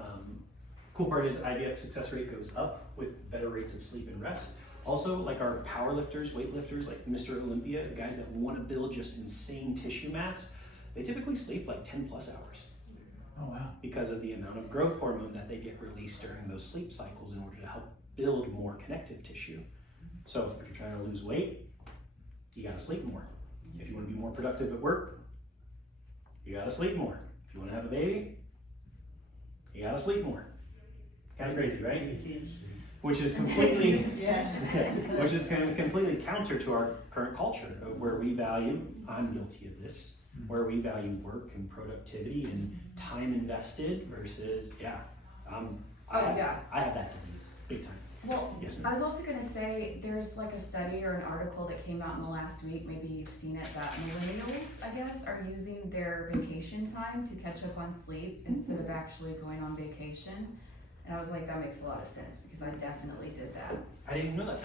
cool part is IVF success rate goes up with better rates of sleep and rest. Also, like our power lifters, weightlifters, like Mr. Olympia, the guys that want to build just insane tissue mass, they typically sleep like 10 plus hours. Oh, wow. Because of the amount of growth hormone that they get released during those sleep cycles in order to help build more connective tissue. So if you're trying to lose weight, you gotta sleep more. If you want to be more productive at work, you gotta sleep more. If you want to have a baby, you gotta sleep more. Kind of crazy, right? Which is completely, which is kind of completely counter to our current culture of where we value, I'm guilty of this, where we value work and productivity and time invested versus, I have that disease, big time. Well, Yes, I ma'am. was also gonna say, there's like a study or an article that came out in the last week, maybe you've seen it, that millennials, I guess, are using their vacation time to catch up on sleep instead of actually going on vacation. And I was like, that makes a lot of sense, because I definitely did that. I didn't know that.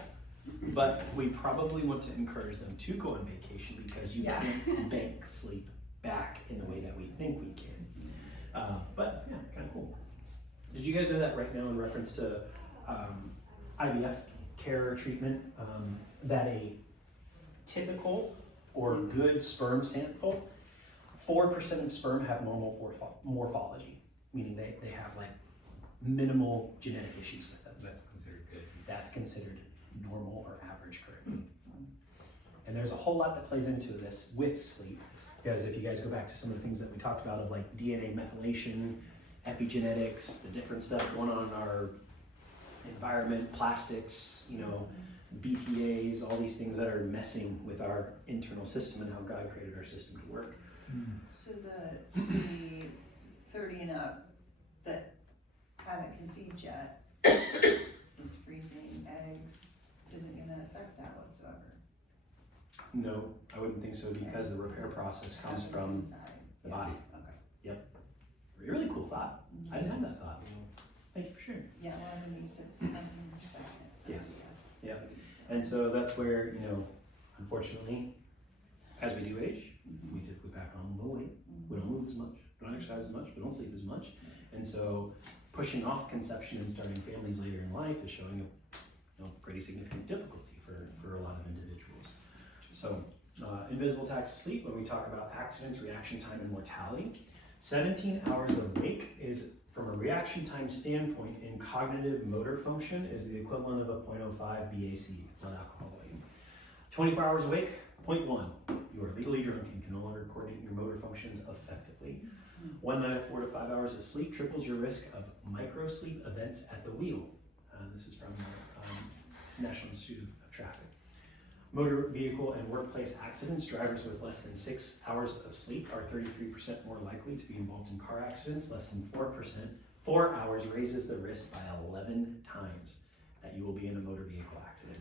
But we probably want to encourage them to go on vacation because you Yeah. can't bank sleep back in the way that we think we can. But yeah, kind of cool. Did you guys know that right now in reference to IVF care or treatment, that a typical or good sperm sample, 4% of sperm have normal morphology, meaning they have like minimal genetic issues with them. That's considered good. That's considered normal or average currently. And there's a whole lot that plays into this with sleep, because if you guys go back to some of the things that we talked about of like DNA methylation, epigenetics, the different stuff going on in our environment, plastics, BPAs, all these things that are messing with our internal system and how God created our system to work. So the 30 and up that haven't conceived yet is freezing eggs isn't gonna affect that whatsoever. No, I wouldn't think so, because the repair process comes Happens from inside. the body. Okay. Really cool thought. I didn't have that thought. Thank you for sharing. Yeah, one of the nieces, I'm second. Yes. Yeah. And so that's where, unfortunately, as we do age, we typically pack on a little weight. We don't move as much, don't exercise as much, we don't sleep as much. And so pushing off conception and starting families later in life is showing a pretty significant difficulty for a lot of individuals. So invisible tax of sleep, when we talk about accidents, reaction time, and mortality, 17 hours awake is, from a reaction time standpoint, in cognitive motor function, is the equivalent of a 0.05 BAC, blood alcohol volume. 24 hours awake, 0.1. You are legally drunk and can no longer coordinate your motor functions effectively. 1 night of 4 to 5 hours of sleep triples your risk of micro sleep events at the wheel. This is from the National Institute of Traffic. Motor vehicle and workplace accidents, drivers with less than 6 hours of sleep are 33% more likely to be involved in car accidents. Less than 4%. 4 hours raises the risk by 11 times that you will be in a motor vehicle accident.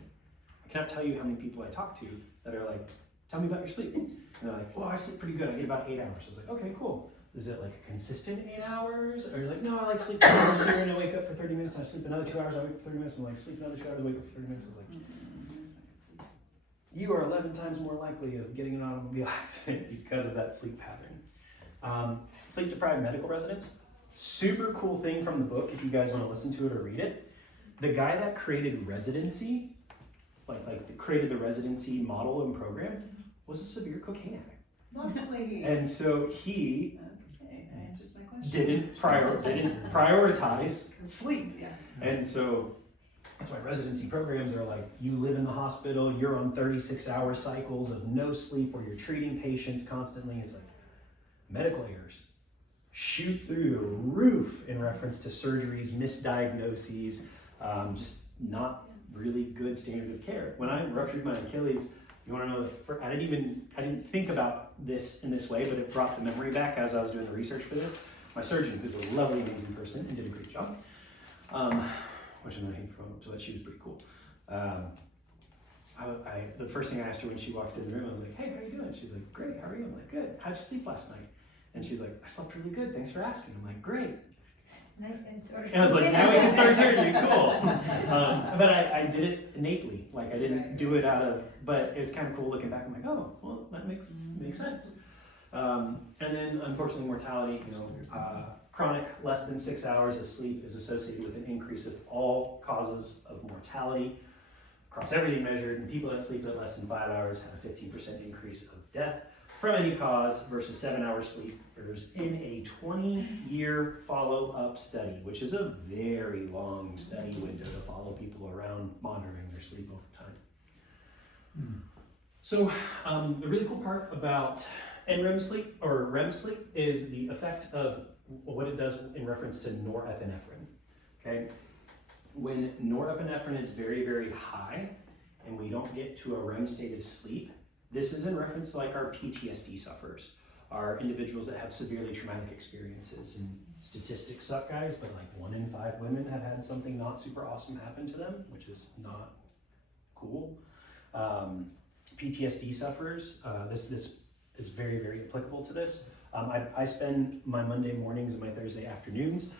I cannot tell you how many people I talk to that are like, tell me about your sleep. And they're like, well, I sleep pretty good. I get about 8 hours. I was like, okay, cool. is it like a consistent 8 hours? Or you're like, no, I like sleep 2 hours here and I wake up for 30 minutes and I sleep another 2 hours, I wake up for 30 minutes, and like sleep another 2 hours, I wake up for 30 minutes. I was like, you are 11 times more likely of getting an automobile accident because of that sleep pattern. Sleep deprived medical residents, super cool thing from the book if you guys want to listen to it or read it. The guy that created residency, created the residency model and program, was a severe cocaine addict. Lovely. And so he Okay, that answers my question. didn't prioritize sleep. Yeah. And so that's why residency programs are like, you live in the hospital, you're on 36-hour cycles of no sleep where you're treating patients constantly. It's like medical errors shoot through the roof in reference to surgeries, misdiagnoses, just not really good standard of care. When I ruptured my Achilles, you want to know, I didn't think about this in this way, but it brought the memory back as I was doing the research for this. My surgeon, who's a lovely, amazing person and did a great job, which I'm not hating from, so that she was pretty cool. The first thing I asked her when she walked in the room, I was like, hey, how are you doing? She's like, great, how are you? I'm like, good. How'd you sleep last night? And she's like, I slept really good, thanks for asking. I'm like, great. Nice answer. And I was like, now we can start surgery, cool. But I did it innately, like I didn't do it out of, but it's kind of cool looking back. I'm like, oh, well, that makes sense. And then unfortunately mortality, chronic less than 6 hours of sleep is associated with an increase of all causes of mortality across everything measured, and people that sleep at less than 5 hours have a 15% increase of death from any cause versus 7-hour sleepers in a 20-year follow-up study, which is a very long study window to follow people around monitoring their sleep over time. So the really cool part about NREM sleep or REM sleep is the effect of what it does in reference to norepinephrine. Okay, when norepinephrine is very, very high and we don't get to a REM state of sleep, this is in reference to like our PTSD sufferers, our individuals that have severely traumatic experiences. And statistics suck, guys, but like 1 in 5 women have had something not super awesome happen to them, which is not cool. PTSD sufferers, this is very, very applicable to this. I spend my Monday mornings and my Thursday afternoons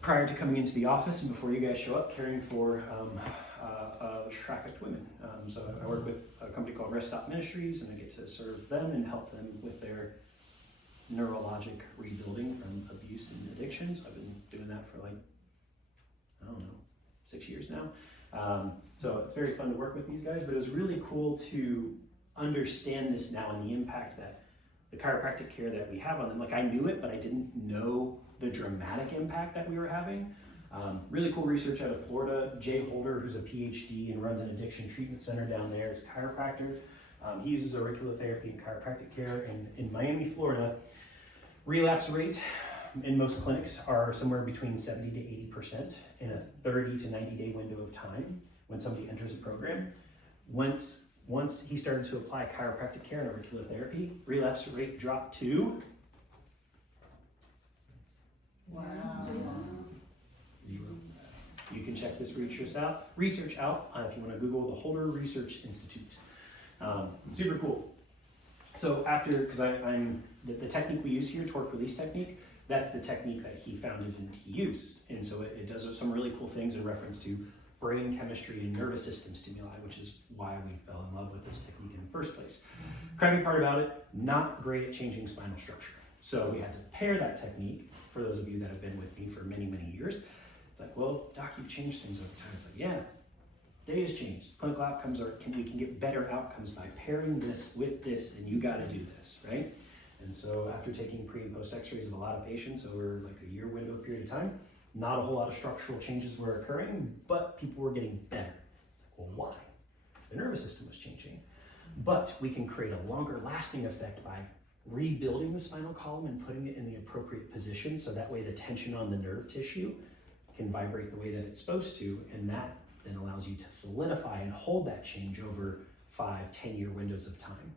prior to coming into the office and before you guys show up caring for trafficked women. So I work with a company called Rest Stop Ministries, and I get to serve them and help them with their neurologic rebuilding from abuse and addictions. I've been doing that for 6 years now. So it's very fun to work with these guys, but it was really cool to understand this now and the impact that the chiropractic care that we have on them. Like I knew it, but I didn't know the dramatic impact that we were having. Really cool research out of Florida. Jay Holder, who's a PhD and runs an addiction treatment center down there, is a chiropractor. He uses auriculotherapy and chiropractic care. And in Miami, Florida, relapse rate in most clinics are somewhere between 70 to 80% in a 30 to 90 day window of time when somebody enters a program. Once he started to apply chiropractic care and auriculotherapy, relapse rate dropped to Wow. 0. You can check this research out if you want to Google the Holder Research Institute. Super cool. So because I'm the technique we use here, torque release technique, that's the technique that he founded and he uses. And so it does some really cool things in reference to brain chemistry and nervous system stimuli, which is why we fell in love with this technique in the first place. Crappy part about it, not great at changing spinal structure. So we had to pair that technique, for those of you that have been with me for many, many years. It's like, well, doc, you've changed things over time. It's like, yeah, data's changed. Clinical outcomes we can get better outcomes by pairing this with this, and you gotta do this, right? And so after taking pre and post x-rays of a lot of patients over like a year window period of time, not a whole lot of structural changes were occurring, but people were getting better. It's like, well, why? The nervous system was changing. But we can create a longer lasting effect by rebuilding the spinal column and putting it in the appropriate position, so that way the tension on the nerve tissue can vibrate the way that it's supposed to, and that then allows you to solidify and hold that change over 5-10 year windows of time,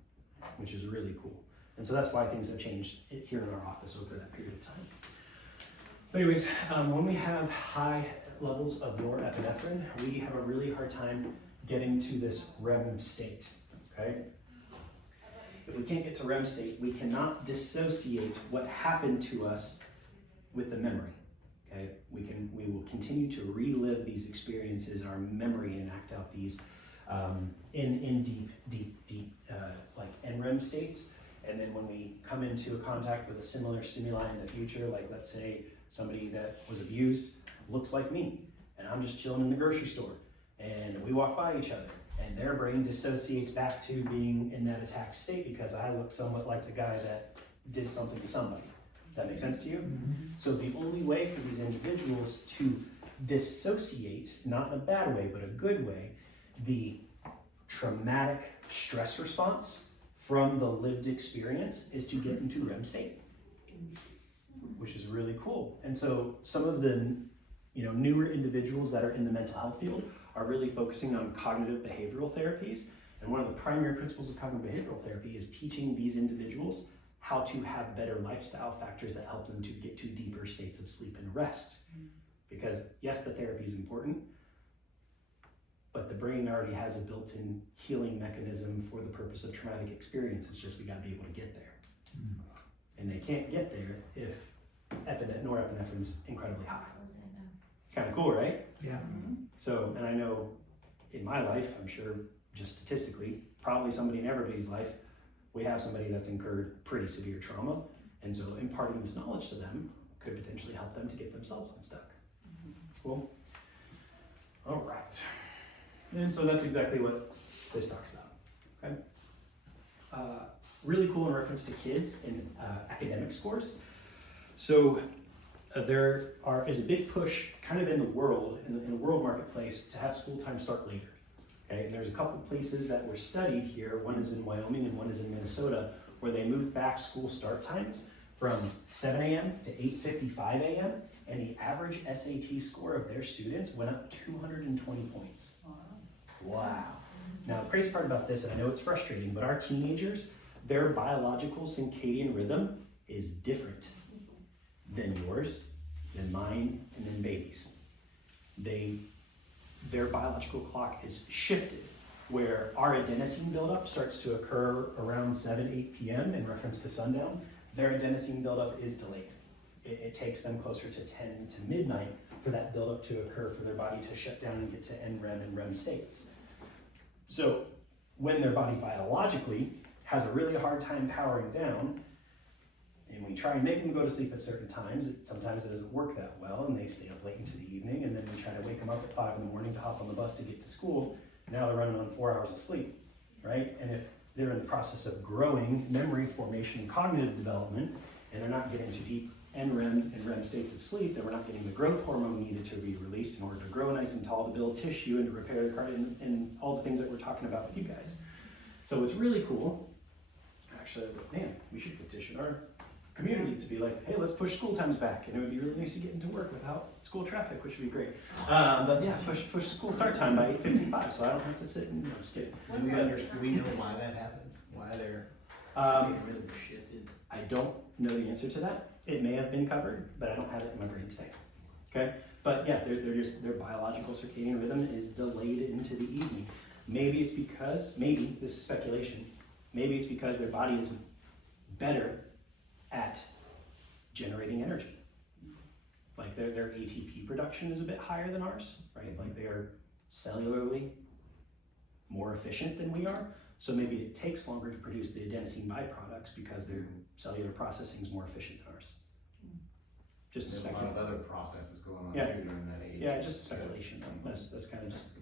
which is really cool. And so that's why things have changed here in our office over that period of time. But anyways, when we have high levels of norepinephrine, we have a really hard time getting to this REM state, okay? if we can't get to REM state, we cannot dissociate what happened to us with the memory. Okay, we will continue to relive these experiences in our memory and act out these in deep like NREM states. And then when we come into contact with a similar stimuli in the future, like let's say somebody that was abused looks like me, and I'm just chilling in the grocery store, and we walk by each other, and their brain dissociates back to being in that attack state because I look somewhat like the guy that did something to somebody. Does that make sense to you? Mm-hmm. So the only way for these individuals to dissociate, not in a bad way, but a good way, the traumatic stress response from the lived experience is to get into REM state, which is really cool. And so some of the newer individuals that are in the mental health field are really focusing on cognitive behavioral therapies. And one of the primary principles of cognitive behavioral therapy is teaching these individuals how to have better lifestyle factors that help them to get to deeper states of sleep and rest. Because yes, the therapy is important, but the brain already has a built-in healing mechanism for the purpose of traumatic experience. It's just we gotta be able to get there. And they can't get there if norepinephrine's incredibly high. Kind of cool, right? Yeah. So, and I know in my life, I'm sure just statistically, probably somebody in everybody's life, we have somebody that's incurred pretty severe trauma. And so imparting this knowledge to them could potentially help them to get themselves unstuck. Cool. All right. And so that's exactly what this talks about, okay? Really cool in reference to kids and academic scores. So there is a big push kind of in the world, in the world marketplace, to have school time start later. Okay, and there's a couple places that were studied here. One is in Wyoming and one is in Minnesota, where they moved back school start times from 7 a.m. to 8:55 a.m. and the average SAT score of their students went up 220 points. Wow. Now, the crazy part about this, and I know it's frustrating, but our teenagers, their biological circadian rhythm is different than yours, than mine, and than babies. Their biological clock is shifted, where our adenosine buildup starts to occur around 7, 8 p.m. in reference to sundown. Their adenosine buildup is delayed. It takes them closer to 10 to midnight for that buildup to occur, for their body to shut down and get to NREM and REM states. So when their body biologically has a really hard time powering down, and we try and make them go to sleep at certain times, sometimes it doesn't work that well, and they stay up late into the evening, and then we try to wake them up at 5 in the morning to hop on the bus to get to school. Now they're running on 4 hours of sleep, right? And if they're in the process of growing memory formation and cognitive development, and they're not getting to deep NREM and REM states of sleep, then we're not getting the growth hormone needed to be released in order to grow nice and tall, to build tissue, and to repair the cartilage, and all the things that we're talking about with you guys. So it's really cool. Actually, I was like, man, we should petition our community to be like, hey, let's push school times back, and it would be really nice to get into work without school traffic, which would be great. But yeah, push school start time by 8:55, so I don't have to sit and skip. Do we know why that happens? Why they're rhythm shifted? I don't know the answer to that. It may have been covered, but I don't have it in my brain today. Okay, but yeah, their biological circadian rhythm is delayed into the evening. Maybe it's because, this is speculation, maybe it's because their body is better at generating energy. Like their ATP production is a bit higher than ours, right? Like they are cellularly more efficient than we are. So maybe it takes longer to produce the adenosine byproducts because their cellular processing is more efficient than ours. Just a There's a lot speculation. of other processes going on Yeah. too during that age. Yeah, just a speculation. That's kind of just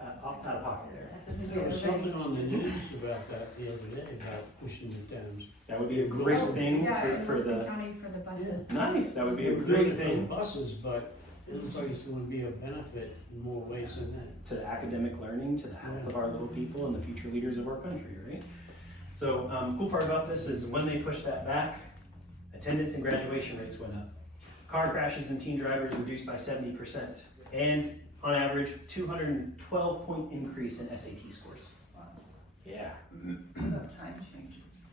out of pocket there. There was something on the news about that the other day, about pushing the times. That would be a great thing Yeah, in for Wilson the. County for the buses. Nice. That would be a We're doing great it for thing buses, but it looks like it's gonna be a benefit in more ways than that. to academic learning, to the health of our little people and the future leaders of our country, right? So, cool part about this is when they pushed that back, attendance and graduation rates went up. Car crashes and teen drivers reduced by 70%. And on average, 212-point increase in SAT scores. Wow. Yeah. What about time changes?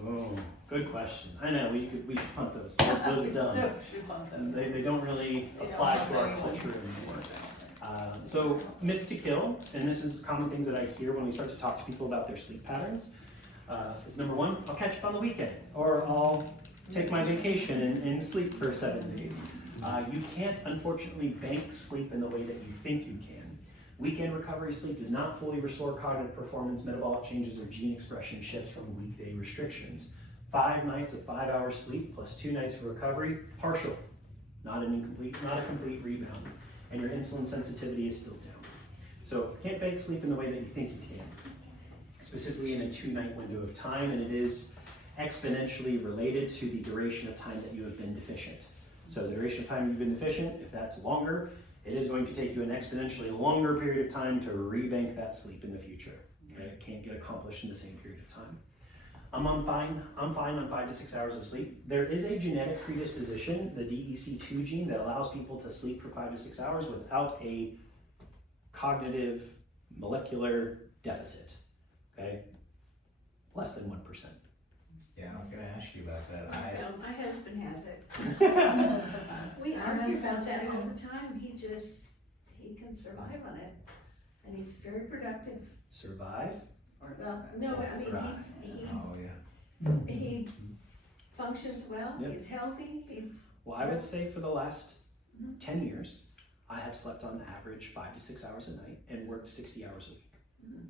Oh, good question. I know, we should punt those. Those are done. So, should bump those. They don't really They don't apply have to our any- culture anymore. So myths to kill, and this is common things that I hear when we start to talk to people about their sleep patterns. is number one, I'll catch up on the weekend, or I'll take my vacation and sleep for 7 days. You can't, unfortunately, bank sleep in the way that you think you can. Weekend recovery sleep does not fully restore cognitive performance, metabolic changes, or gene expression shift from weekday restrictions. 5 nights of 5 hours sleep plus 2 nights of recovery, partial, not a complete rebound, and your insulin sensitivity is still down. So can't bank sleep in the way that you think you can, specifically in a 2-night window of time, and it is exponentially related to the duration of time that you have been deficient. So the duration of time you've been deficient, if that's longer, it is going to take you an exponentially longer period of time to rebank that sleep in the future. Okay? It can't get accomplished in the same period of time. I'm fine on 5 to 6 hours of sleep. There is a genetic predisposition, the DEC2 gene, that allows people to sleep for 5 to 6 hours without a cognitive molecular deficit. Okay, less than 1%. Yeah, I was gonna ask you about that. So my husband has it. We I argue have about that too. all the time. He can survive on it. And he's very productive. Survive. Well, no, I mean, Oh, yeah. he functions well, Yep. he's healthy, Well, I would say for the last 10 years, I have slept on average 5 to 6 hours a night and worked 60 hours a week.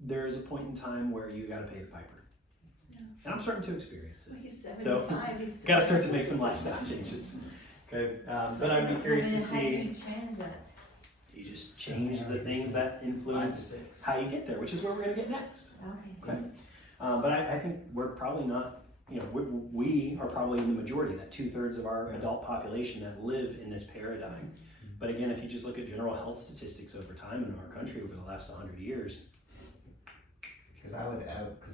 There is a point in time where you gotta pay the piper. Yeah. And I'm starting to experience it. he's 75, he's still. Gotta start to make some lifestyle changes. Okay, but I'd be curious to How do see, you change that? you just change the things that influence how you get there, which is where we're gonna get next. Okay. Okay. But I think we're probably not, we are probably in the majority, that 2/3 of our adult population that live in this paradigm. But again, if you just look at general health statistics over time in our country over the last 100 years. Because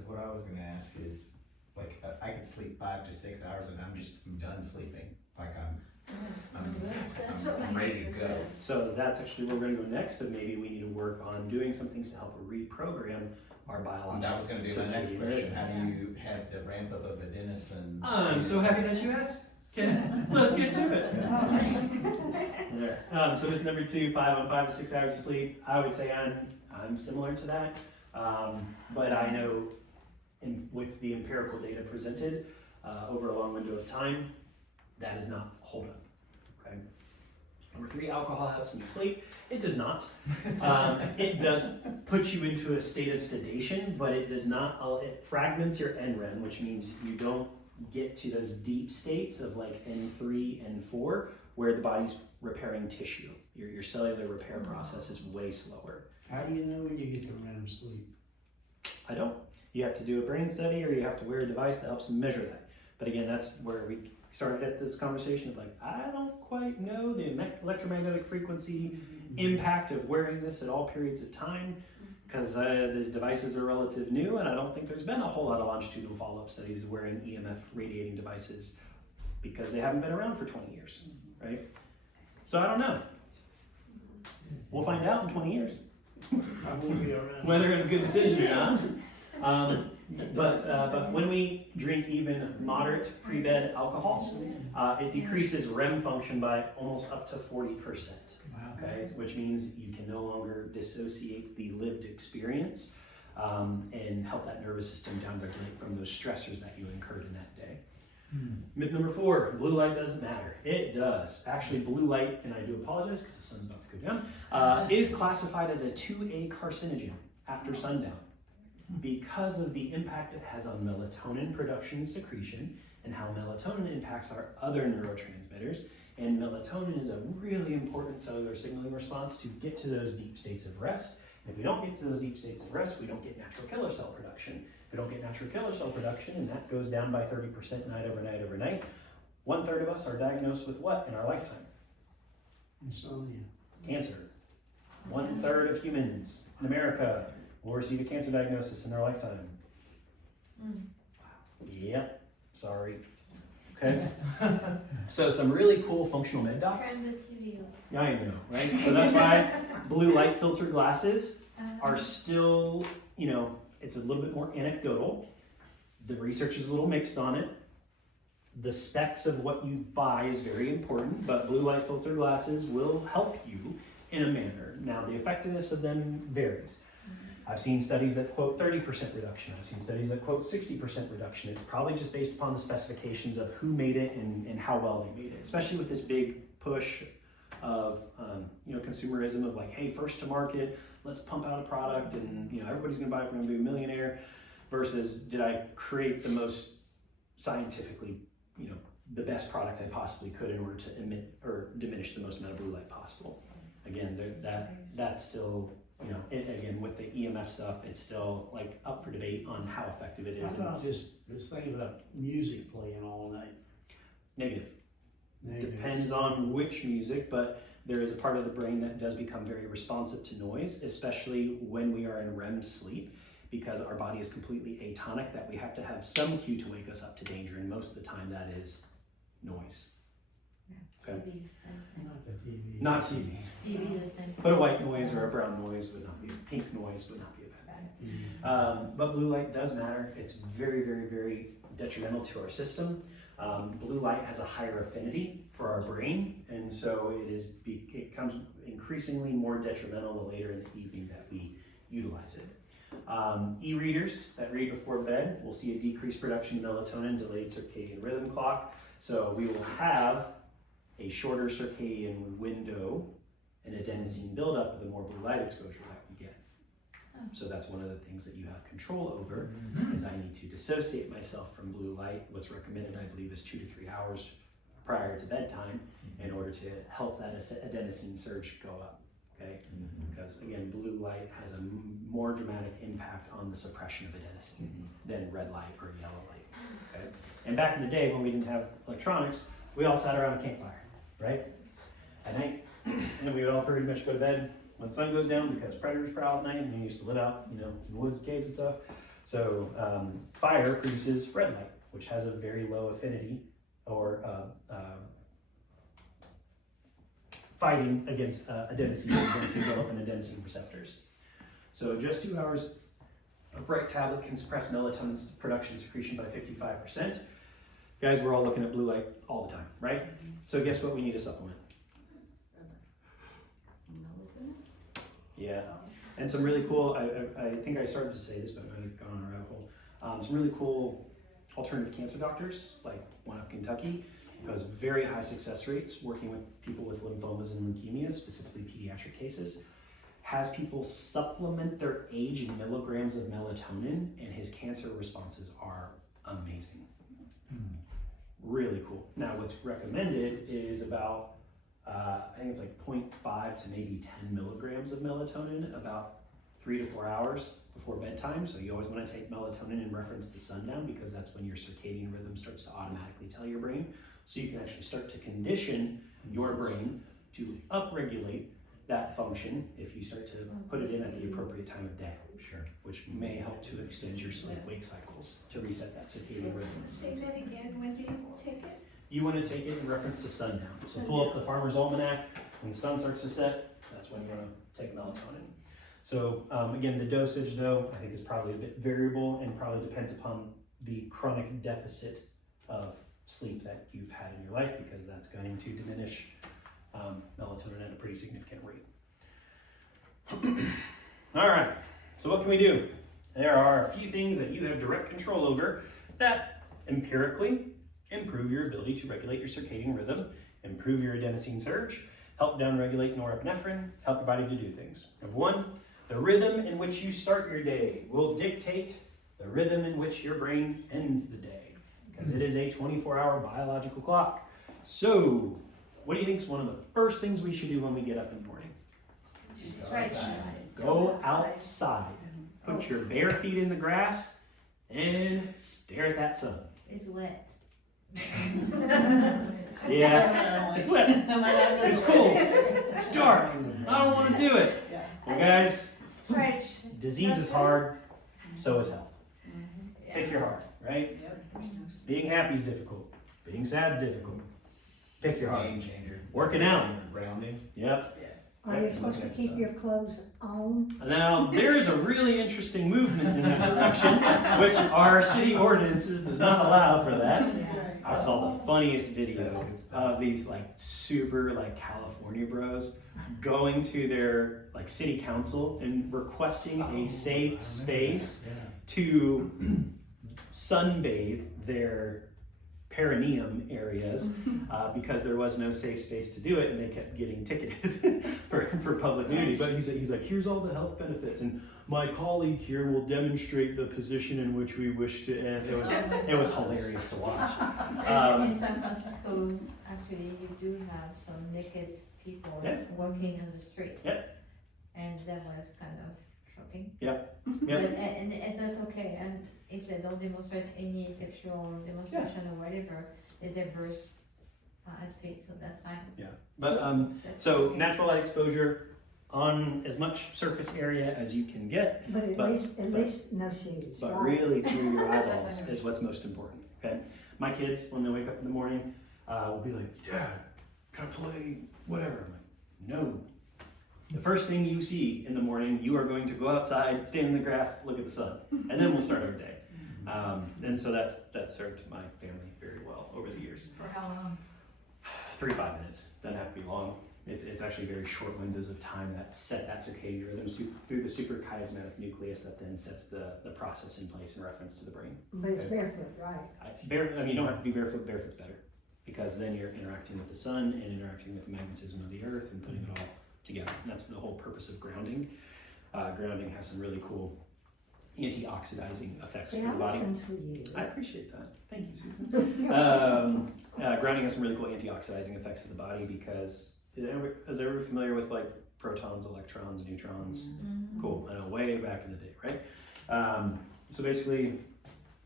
what I was gonna ask is, like, I could sleep 5 to 6 hours and I'm done sleeping. Like That's what I'm my ready to husband go. says. So that's actually where we're gonna go next, and maybe we need to work on doing some things to help reprogram our biological. That was gonna be my next circadian question. rhythm. How do you have the ramp up of adenosine? I'm so happy that you asked. Okay, let's get to it. There. So with number 2, 5 to 6 hours of sleep, I would say I'm similar to that. But I know with the empirical data presented over a long window of time, that is not hold up. Okay. Number 3, alcohol helps me sleep. It does not. It does put you into a state of sedation, but it does not. It fragments your NREM, which means you don't get to those deep states of like N3 and 4, where the body's repairing tissue. Your cellular repair process is way slower. How do you know when you get to REM sleep? I don't. You have to do a brain study, or you have to wear a device that helps measure that. But again, that's where we started at this conversation of like, I don't quite know the electromagnetic frequency impact of wearing this at all periods of time, because these devices are relative new, and I don't think there's been a whole lot of longitudinal follow-up studies of wearing EMF radiating devices because they haven't been around for 20 years, right? So I don't know. We'll find out in 20 years. I won't be around. Whether it's a good decision or not. But when we drink even moderate pre-bed alcohol, it decreases REM function by almost up to 40%. Okay, which means you can no longer dissociate the lived experience and help that nervous system downregulate from those stressors that you incurred in that day. Myth number 4, blue light doesn't matter. It does. Actually, blue light, and I do apologize because the sun's about to go down, is classified as a 2A carcinogen after sundown because of the impact it has on melatonin production and secretion and how melatonin impacts our other neurotransmitters. And melatonin is a really important cellular signaling response to get to those deep states of rest. If we don't get to those deep states of rest, we don't get natural killer cell production. If we don't get natural killer cell production, and that goes down by 30% night over night over night, 1/3 of us are diagnosed with what in our lifetime? Insomnia. Cancer. 1/3 of humans in America will receive a cancer diagnosis in their lifetime. Yep, sorry. Okay. So some really cool functional med docs. Turn the TV off. Yeah, I know, right? So that's why blue light filtered glasses are still, it's a little bit more anecdotal. The research is a little mixed on it. The specs of what you buy is very important, but blue light filtered glasses will help you in a manner. Now, the effectiveness of them varies. I've seen studies that quote 30% reduction. I've seen studies that quote 60% reduction. It's probably just based upon the specifications of who made it and how well they made it, especially with this big push of consumerism of like, hey, first to market, let's pump out a product and everybody's gonna buy it, we're gonna be a millionaire, versus did I create the most scientifically, the best product I possibly could in order to emit or diminish the most amount of blue light possible. Again, that's still, again, with the EMF stuff, it's still like up for debate on how effective it is. How about just thinking about music playing all night? Negative. Depends on which music, but there is a part of the brain that does become very responsive to noise, especially when we are in REM sleep, because our body is completely atonic, that we have to have some cue to wake us up to danger, and most of the time that is noise. Okay. TV, Not the TV. Not TV. TV the same. But a white noise or a brown noise would not be, a pink noise would not be a bad. But blue light does matter. It's very, very, very detrimental to our system. Blue light has a higher affinity for our brain, and so it becomes increasingly more detrimental the later in the evening that we utilize it. E-readers that read before bed will see a decreased production of melatonin, delayed circadian rhythm clock. So we will have a shorter circadian window and adenosine buildup the more blue light exposure that we get. So that's one of the things that you have control over, is I need to dissociate myself from blue light. What's recommended, I believe, is 2 to 3 hours prior to bedtime in order to help that adenosine surge go up, okay? Because again, blue light has a more dramatic impact on the suppression of adenosine than red light or yellow light, okay? And back in the day when we didn't have electronics, we all sat around a campfire, right? At night, and we would all pretty much go to bed when the sun goes down because predators prowl at night, and we used to live out, in the woods, caves and stuff. So fire produces red light, which has a very low affinity or fighting against adenosine buildup and adenosine receptors. So just 2 hours of bright tablet can suppress melatonin production secretion by 55%. Guys, we're all looking at blue light all the time, right? So guess what we need to supplement? Melatonin? Yeah, and some really cool, I think I started to say this, but I might have gone on a rabbit hole. Some really cool alternative cancer doctors, like one up in Kentucky, who has very high success rates working with people with lymphomas and leukemias, specifically pediatric cases, has people supplement their age in milligrams of melatonin, and his cancer responses are amazing. Really cool. Now, what's recommended is about, I think it's like 0.5 to maybe 10 milligrams of melatonin about 3 to 4 hours before bedtime. So you always want to take melatonin in reference to sundown, because that's when your circadian rhythm starts to automatically tell your brain. So you can actually start to condition your brain to upregulate that function if you start to put it in at the appropriate time of day. Sure. Which may help to extend your sleep-wake cycles to reset that circadian rhythm. Say that again, when do you take it? You want to take it in reference to sundown. So pull up the Farmer's Almanac. When the sun starts to set, that's when you want to take melatonin. So again, the dosage though, I think is probably a bit variable and probably depends upon the chronic deficit of sleep that you've had in your life, because that's going to diminish melatonin at a pretty significant rate. All right, so what can we do? There are a few things that you have direct control over that empirically improve your ability to regulate your circadian rhythm, improve your adenosine surge, help downregulate norepinephrine, help your body to do things. Number one, the rhythm in which you start your day will dictate the rhythm in which your brain ends the day, because it is a 24-hour biological clock. So, what do you think is one of the first things we should do when we get up in the morning? Stretch. Go outside. Put your bare feet in the grass and stare at that sun. It's wet. Yeah, it's wet. It's cold. It's dark. I don't want to do it. Well, guys, Stretch. disease is hard, so is health. Pick your heart, right? Being happy is difficult. Being sad is difficult. Pick your heart. Game changer. Working out. Grounding. Yep. Yes. Are you supposed to keep your clothes on? Now, there is a really interesting movement in that direction, which our city ordinances does not allow for that. That's right. I saw the funniest video That's good stuff. of these like super like California bros going to their like city council and requesting a safe space to sunbathe their perineum areas because there was no safe space to do it, and they kept getting ticketed for public nudity. But he's like, here's all the health benefits, and my colleague here will demonstrate the position in which we wish to end. It was hilarious to watch. In San Francisco, actually, you do have some naked people Yeah. walking on the street. Yeah. And that was kind of shocking. Yeah. But, and that's okay, and if they don't demonstrate any sexual demonstration or whatever, it's their birth outfit, so that's fine. But That's so okay. natural light exposure on as much surface area as you can get, But But- at least no shoes, but right? really through your eyeballs is what's most important. Okay, my kids, when they wake up in the morning, will be like, "Dad, can I play whatever?" I'm like, "No." The first thing you see in the morning, you are going to go outside, stand in the grass, look at the sun, and then we'll start our day. And so that's served my family very well over the years. For how long? 3 to 5 minutes, doesn't have to be long. It's actually very short windows of time that set that circadian rhythm through the suprachiasmatic nucleus that then sets the process in place in reference to the brain. But it's barefoot, right? You don't have to be barefoot, barefoot's better, because then you're interacting with the sun and interacting with the magnetism of the earth and putting it all together. And that's the whole purpose of grounding. Grounding has some really cool antioxidizing effects See, for I the body. listen to you. I appreciate that. Thank you, Susan. Grounding has some really cool antioxidizing effects to the body because is everyone familiar with like protons, electrons, neutrons? Cool. I know, way back in the day, right? So basically,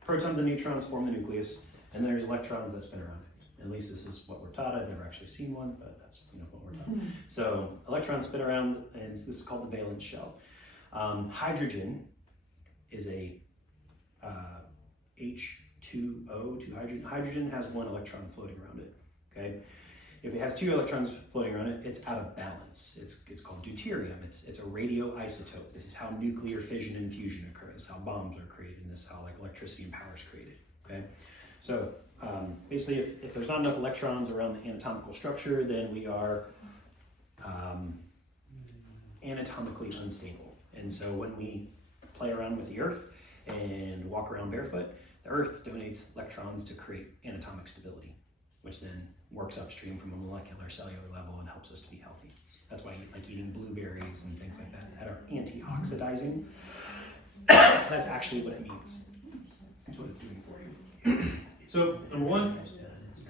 protons and neutrons form the nucleus, and then there's electrons that spin around it. At least this is what we're taught. I've never actually seen one, but that's what we're taught. So electrons spin around, and this is called the valence shell. Hydrogen is a H2O, 2 hydrogen. Hydrogen has 1 electron floating around it. Okay, if it has 2 electrons floating around it, it's out of balance. It's called deuterium. It's a radioisotope. This is how nuclear fission and fusion occurs. How bombs are created, and this is how like electricity and power is created. Okay, so basically, if there's not enough electrons around the anatomical structure, then we are anatomically unstable. And so when we play around with the earth and walk around barefoot, the earth donates electrons to create anatomic stability, which then works upstream from a molecular cellular level and helps us to be healthy. That's why I like eating blueberries and things like that are antioxidizing. That's actually what it means. That's what it's doing for you. So, number 1,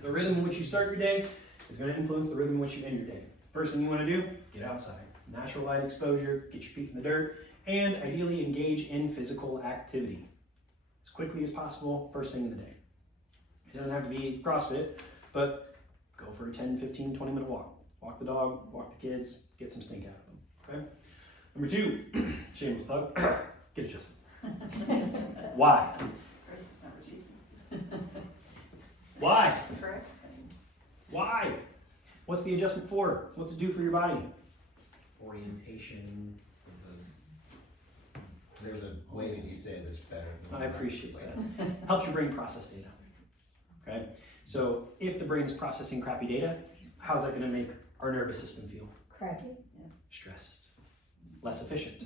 the rhythm in which you start your day is going to influence the rhythm in which you end your day. First thing you want to do, get outside. Natural light exposure, get your feet in the dirt, and ideally engage in physical activity as quickly as possible, first thing in the day. It doesn't have to be CrossFit, but go for a 10, 15, 20-minute walk. Walk the dog, walk the kids, get some stink out of them, okay? Number 2, shameless plug, get adjusted. Why? Chris is number 2. Why? Corrects things. Why? What's the adjustment for? What's it do for your body? Orientation, there's a way that you say this better. I appreciate that. Helps your brain process data. Okay? So if the brain's processing crappy data, how's that going to make our nervous system feel? Crappy. Stressed. Less efficient.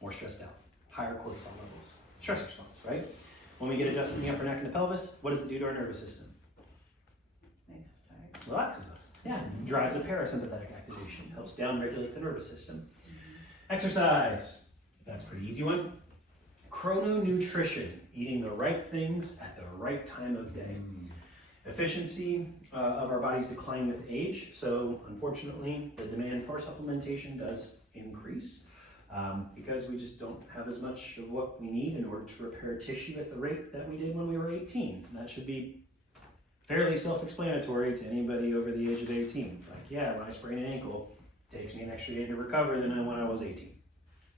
More stressed out. Higher cortisol levels. Stress response, right? When we get adjusted in the upper neck and the pelvis, what does it do to our nervous system? Makes us tired. Relaxes us. Yeah. Drives a parasympathetic activation. Helps down-regulate the nervous system. Exercise. That's a pretty easy one. Chrononutrition. Eating the right things at the right time of day. Efficiency of our bodies decline with age, so unfortunately the demand for supplementation does increase because we just don't have as much of what we need in order to repair tissue at the rate that we did when we were 18. And that should be fairly self-explanatory to anybody over the age of 18. It's like, yeah, when I sprain an ankle, it takes me an extra day to recover than when I was 18.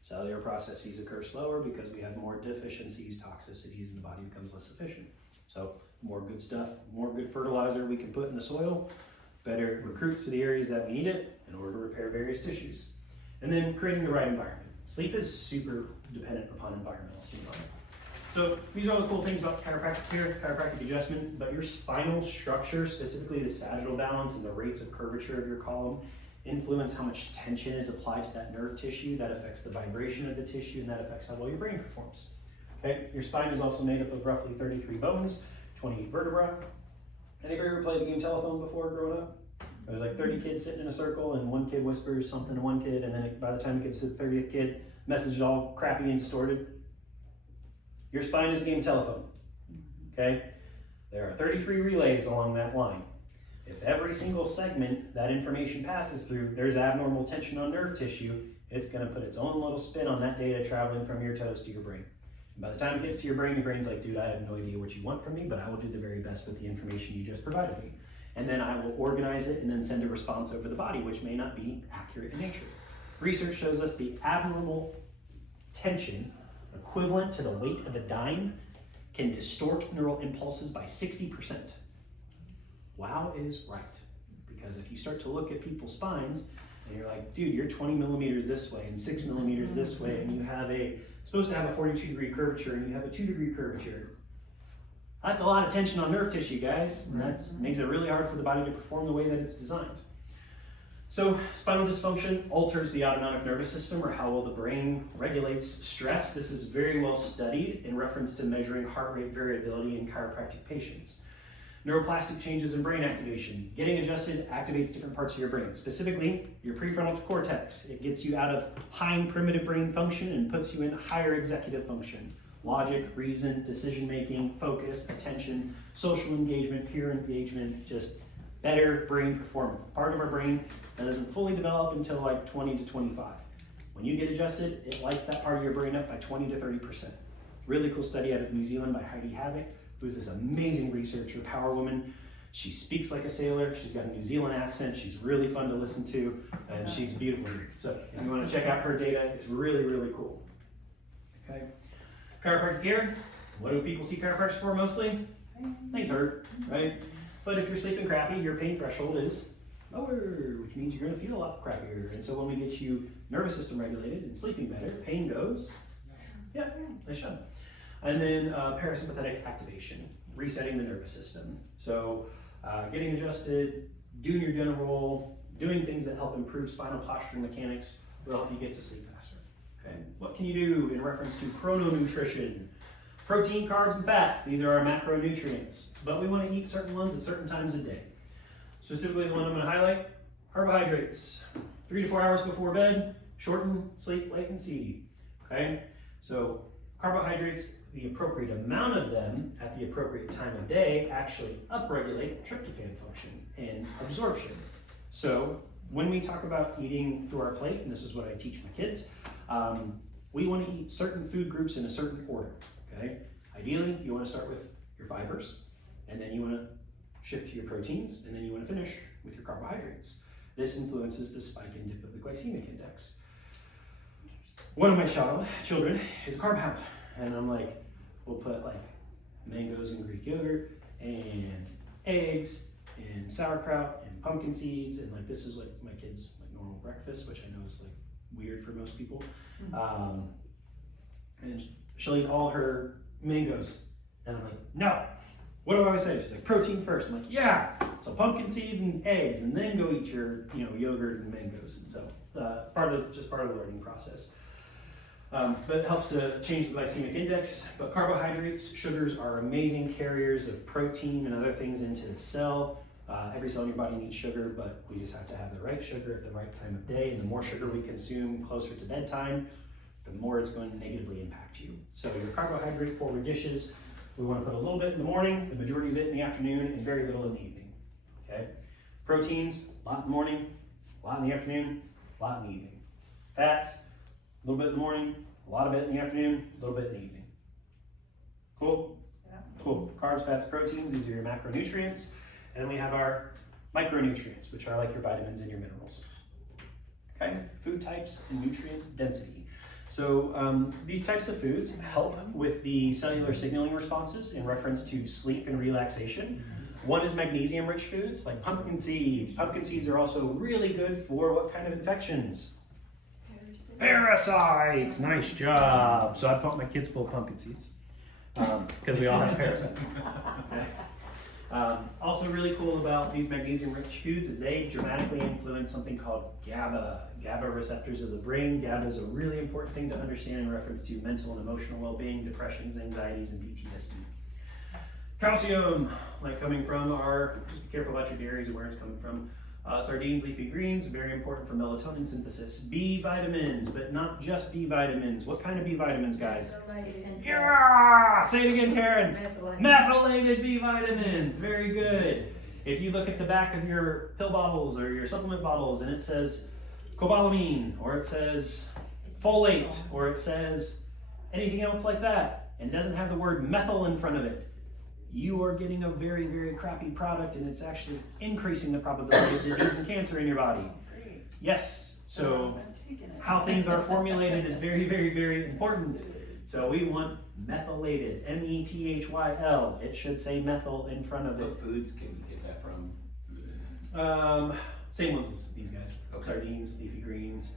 Cellular processes occur slower because we have more deficiencies, toxicities, and the body becomes less efficient. So more good stuff, more good fertilizer we can put in the soil, better recruits to the areas that we need it in order to repair various tissues. And then creating the right environment. Sleep is super dependent upon environmental stimuli. So these are all the cool things about chiropractic care, chiropractic adjustment, but your spinal structure, specifically the sagittal balance and the rates of curvature of your column, influence how much tension is applied to that nerve tissue. That affects the vibration of the tissue, and that affects how well your brain performs. Okay, your spine is also made up of roughly 33 bones, 28 vertebrae. Anybody ever played the game telephone before growing up? There's like 30 kids sitting in a circle, and one kid whispers something to one kid, and then by the time it gets to the 30th kid, message is all crappy and distorted. Your spine is a game telephone, okay? There are 33 relays along that line. If every single segment that information passes through, there's abnormal tension on nerve tissue, it's gonna put its own little spin on that data traveling from your toes to your brain. And by the time it gets to your brain's like, dude, I have no idea what you want from me, but I will do the very best with the information you just provided me. And then I will organize it and then send a response over the body, which may not be accurate in nature. Research shows us the abnormal tension equivalent to the weight of a dime can distort neural impulses by 60%. Wow is right. Because if you start to look at people's spines and you're like, dude, you're 20 millimeters this way and 6 millimeters this way, and you have supposed to have a 42-degree curvature and you have a 2-degree curvature. That's a lot of tension on nerve tissue, guys, and that makes it really hard for the body to perform the way that it's designed. So spinal dysfunction alters the autonomic nervous system, or how well the brain regulates stress. This is very well studied in reference to measuring heart rate variability in chiropractic patients. Neuroplastic changes in brain activation. Getting adjusted activates different parts of your brain, specifically your prefrontal cortex. It gets you out of hind primitive brain function and puts you in higher executive function. Logic, reason, decision-making, focus, attention, social engagement, peer engagement, just better brain performance. The part of our brain that doesn't fully develop until like 20 to 25. When you get adjusted, it lights that part of your brain up by 20 to 30%. Really cool study out of New Zealand by Heidi Havoc, who's this amazing researcher, power woman. She speaks like a sailor. She's got a New Zealand accent. She's really fun to listen to, and she's beautiful. So if you want to check out her data, it's really, really cool. Okay. Chiropractic care. What do people see chiropractors for mostly? Things hurt, right? But if you're sleeping crappy, your pain threshold is lower, which means you're going to feel a lot crappier. And so when we get you nervous system regulated and sleeping better, pain goes, yeah, they should. And then parasympathetic activation, resetting the nervous system. So getting adjusted, doing your dinner roll, doing things that help improve spinal posture mechanics will help you get to sleep faster. Okay. What can you do in reference to chrononutrition? Protein, carbs, and fats. These are our macronutrients, but we want to eat certain ones at certain times of day. Specifically, the one I'm going to highlight, carbohydrates. 3 to 4 hours before bed, shorten sleep latency. Okay, so carbohydrates, the appropriate amount of them at the appropriate time of day actually upregulate tryptophan function and absorption. So when we talk about eating through our plate, and this is what I teach my kids, we want to eat certain food groups in a certain order. Okay? Ideally, you want to start with your fibers, and then you want to shift to your proteins, and then you want to finish with your carbohydrates. This influences the spike and dip of the glycemic index. One of my children is a carb hound, and I'm like, we'll put like mangoes and Greek yogurt, and eggs, and sauerkraut, and pumpkin seeds, and like this is like my kids' like normal breakfast, which I know is like weird for most people. And she'll eat all her mangoes, and I'm like, no. What do I always say? She's like, protein first. I'm like, yeah. So pumpkin seeds and eggs, and then go eat your, yogurt and mangoes. And so part of the learning process. But it helps to change the glycemic index. But carbohydrates, sugars are amazing carriers of protein and other things into the cell. Every cell in your body needs sugar, but we just have to have the right sugar at the right time of day. And the more sugar we consume closer to bedtime, the more it's going to negatively impact you. So your carbohydrate forward dishes, we want to put a little bit in the morning, the majority of it in the afternoon, and very little in the evening. Okay? Proteins, a lot in the morning, a lot in the afternoon, a lot in the evening. Fats, a little bit in the morning, a lot of it in the afternoon, a little bit in the evening. Cool? Yeah. Cool. Carbs, fats, proteins, these are your macronutrients. And then we have our micronutrients, which are like your vitamins and your minerals. Okay? Food types and nutrient density. So these types of foods help with the cellular signaling responses in reference to sleep and relaxation. One is magnesium-rich foods like pumpkin seeds. Pumpkin seeds are also really good for what kind of infections? Parasites. Nice job. So I pump my kids full of pumpkin seeds. because we all have parasites. Okay. Also really cool about these magnesium-rich foods is they dramatically influence something called GABA. GABA receptors of the brain. GABA is a really important thing to understand in reference to mental and emotional well-being, depressions, anxieties, and PTSD. Calcium, like coming from our, just be careful about your dairies and where it's coming from. Sardines, leafy greens, very important for melatonin synthesis. B vitamins, but not just B vitamins. What kind of B vitamins, guys? Yeah! Say it again, Karen. Methylated B vitamins. Very good. If you look at the back of your pill bottles or your supplement bottles and it says cobalamin, or it says folate, or it says anything else like that, and doesn't have the word methyl in front of it, you are getting a very, very crappy product, and it's actually increasing the probability of disease and cancer in your body. Great. Yes, so I'm taking it. how things are formulated is very, very, very important. So we want methylated, M-E-T-H-Y-L. It should say methyl in front of it. What foods can you get that from? Same ones as these guys. Okay. Sardines, leafy greens,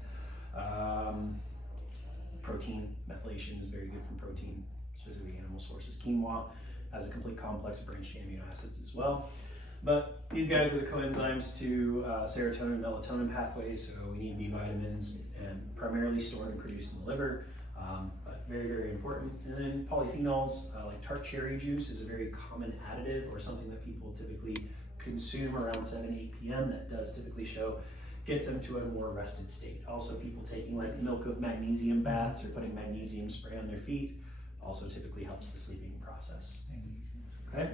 protein. Methylation is very good from protein, specifically animal sources. Quinoa has a complete complex of branched amino acids as well. But these guys are the coenzymes to serotonin and melatonin pathways, so we need B vitamins and primarily stored and produced in the liver, but very, very important. And then polyphenols, like tart cherry juice is a very common additive or something that people typically consume around 7, 8 p.m. that does typically show, gets them to a more rested state. Also people taking like milk of magnesium baths or putting magnesium spray on their feet also typically helps the sleeping process. Okay.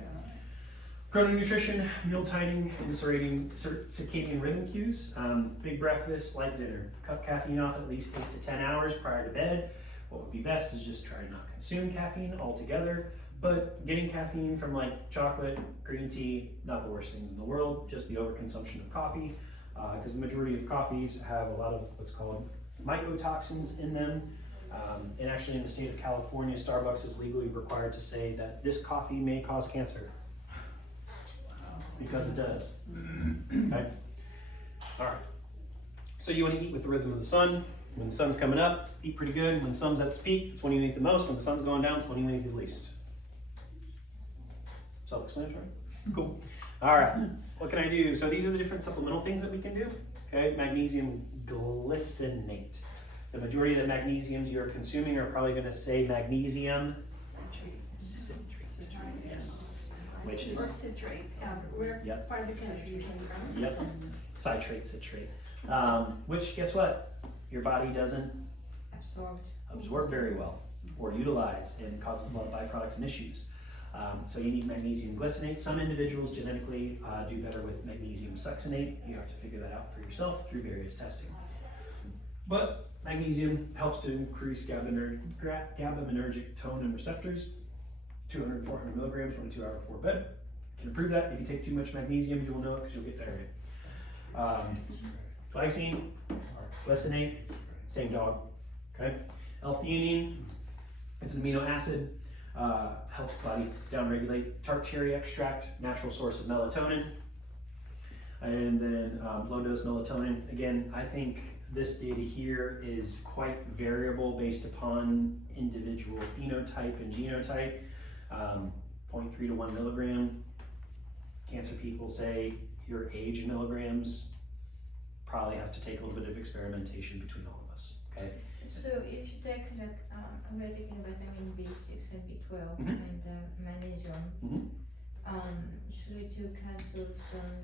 Chrononutrition, meal timing, inserting circadian rhythm cues. Big breakfast, light dinner. Cut caffeine off at least 8 to 10 hours prior to bed. What would be best is just try to not consume caffeine altogether, but getting caffeine from like chocolate, green tea, not the worst things in the world, just the overconsumption of coffee, because the majority of coffees have a lot of what's called mycotoxins in them. And actually in the state of California, Starbucks is legally required to say that this coffee may cause cancer. Because it does. Okay? All right. So you want to eat with the rhythm of the sun. When the sun's coming up, eat pretty good. When the sun's at its peak, it's when you eat the most. When the sun's going down, it's when you eat the least. Self-explanatory? Cool. All right. What can I do? So these are the different supplemental things that we can do. Okay, magnesium glycinate. The majority of the magnesiums you're consuming are probably going to say magnesium citrate. Yes. Which is Or citrate, where Yep. part of the country you came from? Yep, citrate. Which, guess what? Your body doesn't absorb very well or utilize, and it causes a lot of byproducts and issues. So you need magnesium glycinate. Some individuals genetically do better with magnesium succinate. You have to figure that out for yourself through various testing. But magnesium helps to increase GABAergic tone and receptors. 200 to 400 milligrams 22 hours before bed. Can improve that. If you take too much magnesium, you will know it because you'll get diarrhea. Glycine, glycinate, same dog. Okay. L-theanine, it's an amino acid, helps the body downregulate. Tart cherry extract, natural source of melatonin. And then low dose melatonin. Again, I think this data here is quite variable based upon individual phenotype and genotype. 0.3 to 1 milligram. Cancer people say your age in milligrams probably has to take a little bit of experimentation between all of us. Okay. So if you take like, we're taking vitamin B6 and B12 Mhm. and magnesium, Mhm. should we do cancel some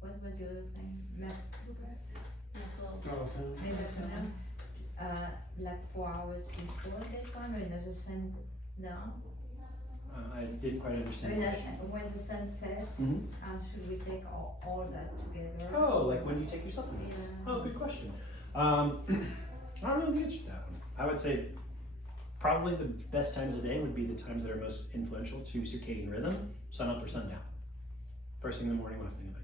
what was the other thing? Melatonin, like 4 hours before bedtime and at the sun down? I didn't quite understand the question. When the sun sets, Mhm. should we take all that together? Oh, like when do you take your supplements? Yeah. Oh, good question. I don't know the answer to that one. I would say probably the best times of day would be the times that are most influential to circadian rhythm, sun up or sundown. First thing in the morning, last thing at night.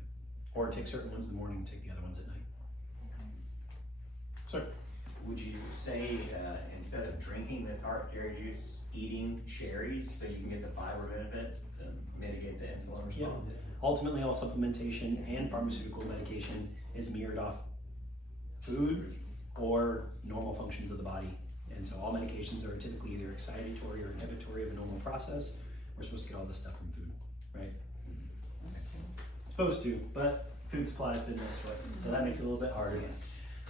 Or take certain ones in the morning and take the other ones at night. Sir? Would you say instead of drinking the tart cherry juice, eating cherries so you can get the fiber benefit to mitigate the insulin response? Ultimately, all supplementation and pharmaceutical medication is mirrored off food or normal functions of the body And so all medications are typically either excitatory or inhibitory of a normal process. We're supposed to get all this stuff from food, right? Supposed to, but food supply has been messed with, so that makes it a little bit harder.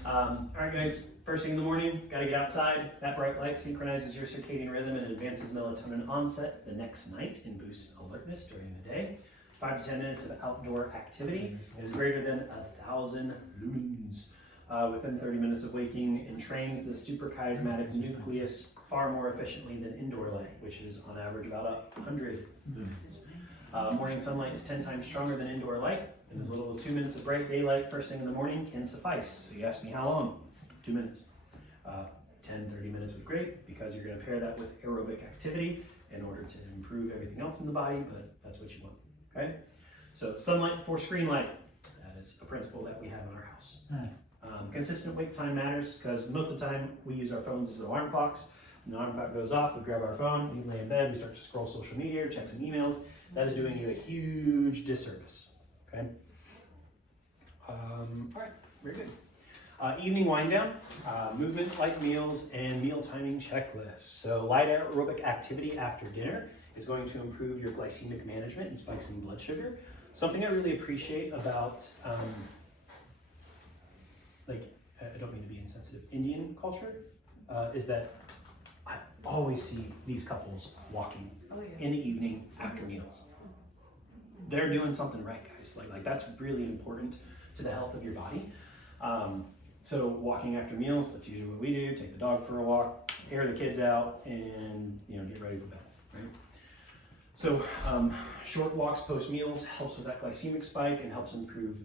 All right, guys, first thing in the morning, gotta get outside. That bright light synchronizes your circadian rhythm and advances melatonin onset the next night and boosts alertness during the day. 5 to 10 minutes of outdoor activity is greater than 1,000 lumens. Within 30 minutes of waking, entrains the suprachiasmatic nucleus far more efficiently than indoor light, which is on average about 100 lumens. Morning sunlight is 10 times stronger than indoor light, and as little as 2 minutes of bright daylight first thing in the morning can suffice. So you ask me how long? 2 minutes. 10, 30 minutes would be great, because you're going to pair that with aerobic activity in order to improve everything else in the body, but that's what you want, okay? So sunlight before screen light, that is a principle that we have in our house. Consistent wake time matters, because most of the time we use our phones as alarm clocks. When the alarm clock goes off, we grab our phone, we lay in bed, we start to scroll social media, check some emails. That is doing you a huge disservice, okay? All right, very good. Evening wind down, movement, light meals, and meal timing checklist. So light aerobic activity after dinner is going to improve your glycemic management and spikes in blood sugar. Something I really appreciate about, I don't mean to be insensitive, Indian culture, is that I always see these couples walking in the evening after meals. They're doing something right, guys. Like that's really important to the health of your body. So walking after meals, that's usually what we do. Take the dog for a walk, air the kids out, and get ready for bed, right? So short walks post meals helps with that glycemic spike and helps improve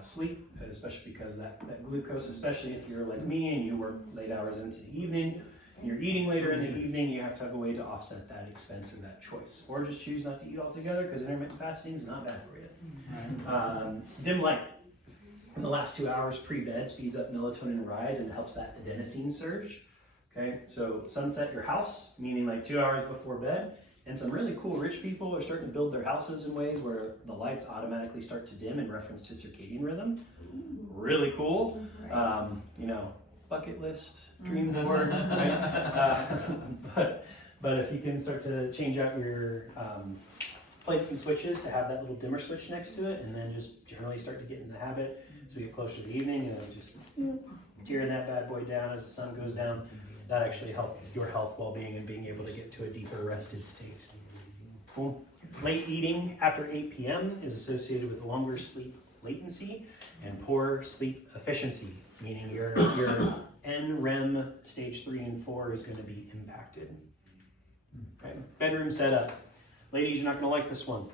sleep, especially because that glucose, especially if you're like me and you work late hours into the evening, and you're eating later in the evening, you have to have a way to offset that expense or that choice. Or just choose not to eat altogether, because intermittent fasting is not bad for you. Dim light in the last 2 hours pre-bed speeds up melatonin rise and helps that adenosine surge. Okay, so sunset your house, meaning like 2 hours before bed. And some really cool rich people are starting to build their houses in ways where the lights automatically start to dim in reference to circadian rhythm. Really cool. Bucket list, dream board, right? But if you can start to change out your plates and switches to have that little dimmer switch next to it, and then just generally start to get in the habit as we get closer to the evening, just tearing that bad boy down as the sun goes down, that actually helps your health, well-being, and being able to get to a deeper rested state. Cool. Late eating after 8 p.m. is associated with longer sleep latency and poor sleep efficiency, meaning your NREM stage 3 and 4 is going to be impacted. Okay. Bedroom setup. Ladies, you're not going to like this one.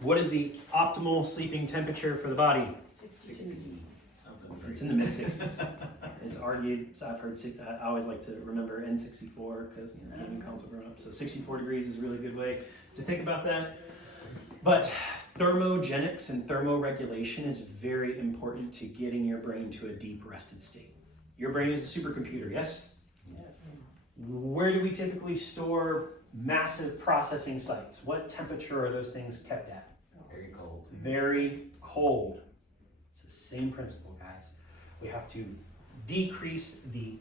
What is the optimal sleeping temperature for the body? 62. It's in the mid-60s. It's argued, so I've heard, I always like to remember N64 because gaming console growing up. So 64 degrees is a really good way to think about that. But thermogenics and thermoregulation is very important to getting your brain to a deep rested state. Your brain is a supercomputer, yes? Yes. Where do we typically store massive processing sites? What temperature are those things kept at? Very cold. Very cold. It's the same principle, guys. We have to decrease the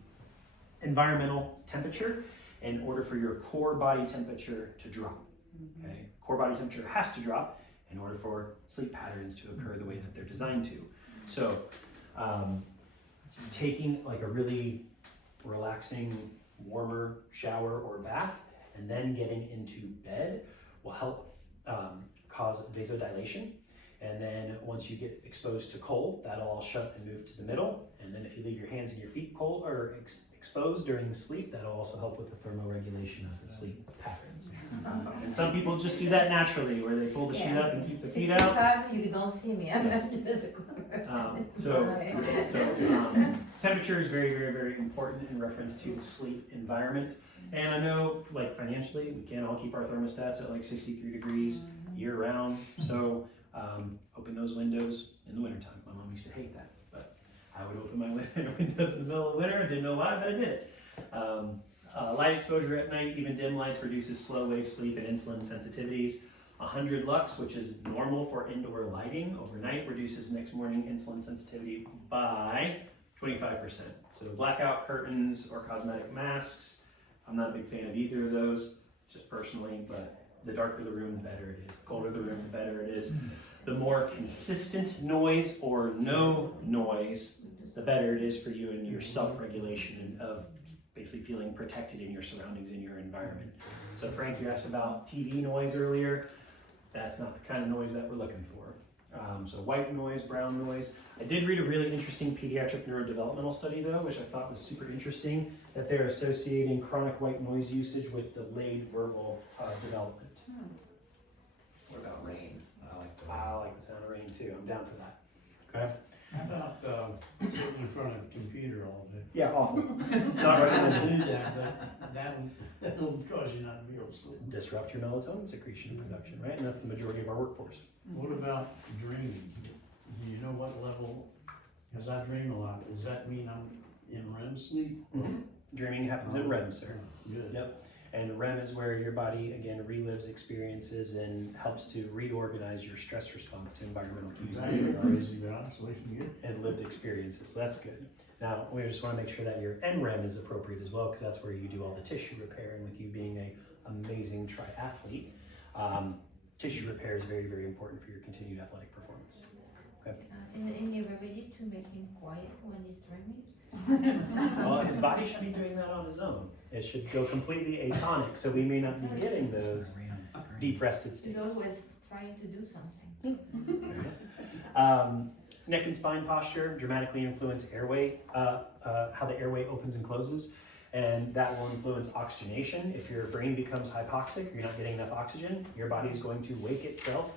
environmental temperature in order for your core body temperature to drop. Okay? Core body temperature has to drop in order for sleep patterns to occur the way that they're designed to. So taking like a really relaxing, warmer shower or bath and then getting into bed will help cause vasodilation. And then once you get exposed to cold, that'll all shut and move to the middle. And then if you leave your hands and your feet cold or exposed during the sleep, that'll also help with the thermoregulation of the sleep patterns. And some people just do that naturally, where they pull the sheet up and keep the feet out. 65, you don't see me. I'm Yes. physical. Temperature is very, very, very important in reference to sleep environment. And I know, like financially, we can't all keep our thermostats at like 63 degrees year round. So open those windows in the wintertime. My mom used to hate that, but I would open my windows in the middle of the winter. I didn't know why, but I did it. Light exposure at night, even dim lights, reduces slow wave sleep and insulin sensitivities. 100 lux, which is normal for indoor lighting overnight, reduces next morning insulin sensitivity by 25%. So blackout curtains or cosmetic masks, I'm not a big fan of either of those, just personally, but the darker the room, the better it is. The colder the room, the better it is. The more consistent noise or no noise, the better it is for you and your self-regulation of basically feeling protected in your surroundings, in your environment. So Frank, you asked about TV noise earlier. That's not the kind of noise that we're looking for. So white noise, brown noise. I did read a really interesting pediatric neurodevelopmental study though, which I thought was super interesting, that they're associating chronic white noise usage with delayed verbal development. What about rain? I like the sound of rain too. I'm down for that. Okay. How about, sitting in front of a computer all day? Yeah, awful. Not I recommended. do that, but that'll cause you not to be able to sleep. Disrupt your melatonin secretion and production, right? And that's the majority of our workforce. What about dreaming? Do you know what level, because I dream a lot, does that mean I'm in REM sleep? Dreaming happens in REM, sir. Good. Yep. And REM is where your body, again, relives experiences and helps to reorganize your stress response to environmental cues That's crazy, but I'm sleeping good. and lived experiences. So that's good. Now, we just want to make sure that your NREM is appropriate as well, because that's where you do all the tissue repair. And with you being an amazing triathlete, tissue repair is very, very important for your continued athletic performance. Okay. And you're ready to make him quiet when he's dreaming? Well, his body should be doing that on his own. It should go completely atonic, so we may not be getting those deep rested He's states. always trying to do something. Neck and spine posture dramatically influence airway, how the airway opens and closes, and that will influence oxygenation. If your brain becomes hypoxic, you're not getting enough oxygen, your body is going to wake itself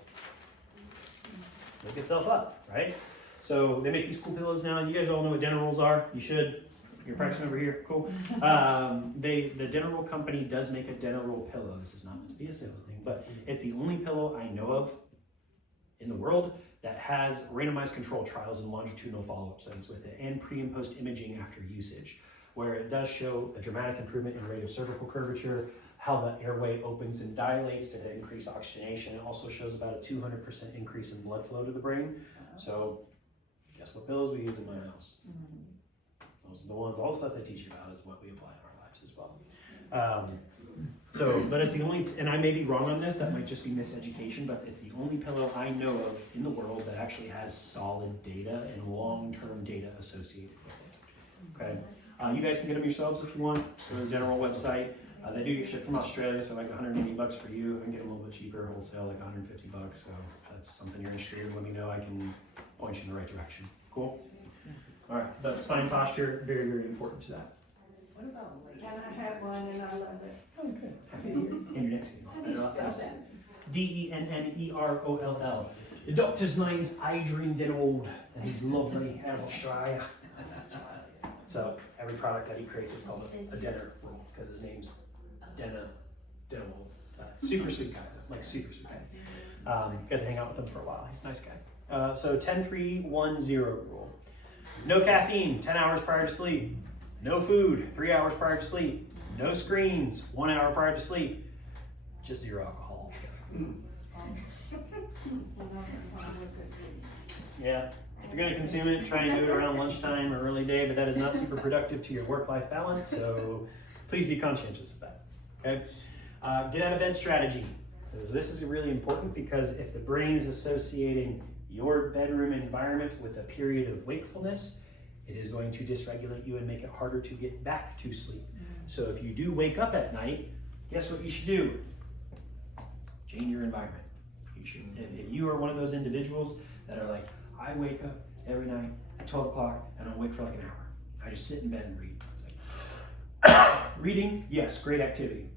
up, right? So they make these cool pillows now, and you guys all know what dental rolls are. You should. You're practicing over here. Cool. The dental roll company does make a dental roll pillow. This is not meant to be a sales thing, but it's the only pillow I know of in the world that has randomized control trials and longitudinal follow-up studies with it, and pre and post imaging after usage, where it does show a dramatic improvement in rate of cervical curvature, how the airway opens and dilates to increase oxygenation. It also shows about a 200% increase in blood flow to the brain. So guess what pillows we use in my house? Those are the ones, all the stuff they teach you about is what we apply in our lives as well. But it's the only, and I may be wrong on this, that might just be miseducation, but it's the only pillow I know of in the world that actually has solid data and long-term data associated with it. Okay, you guys can get them yourselves if you want. Go to the general website. They do get shipped from Australia, so like $180 for you. I can get them a little bit cheaper, wholesale, like $150. So if that's something you're interested in, let me know. I can point you in the right direction. Cool. All right, but spine posture, very, very important to that. What about lace? And I have one and I love it. Oh, good. Happy to hear. And your next name. How do you spell that? Denneroll. The doctor's name's Adrian Denneroll, and he's lovely out of Australia. So every product that he creates is called a Denner roll because his name's Denneroll. Super sweet guy, like super sweet guy. Got to hang out with him for a while. He's a nice guy. So 10-3-1-0 rule. No caffeine 10 hours prior to sleep. No food 3 hours prior to sleep. No screens 1 hour prior to sleep. Just zero alcohol. Yeah. If you're going to consume it, try and do it around lunchtime or early day, but that is not super productive to your work-life balance, so please be conscientious of that. Okay? Get out of bed strategy. So this is really important because if the brain is associating your bedroom environment with a period of wakefulness, it is going to dysregulate you and make it harder to get back to sleep. So if you do wake up at night, guess what you should do? Change your environment. You should. If you are one of those individuals that are like, I wake up every night at 12 o'clock and I'm awake for like an hour. I just sit in bed and read. Like, reading, yes, great activity,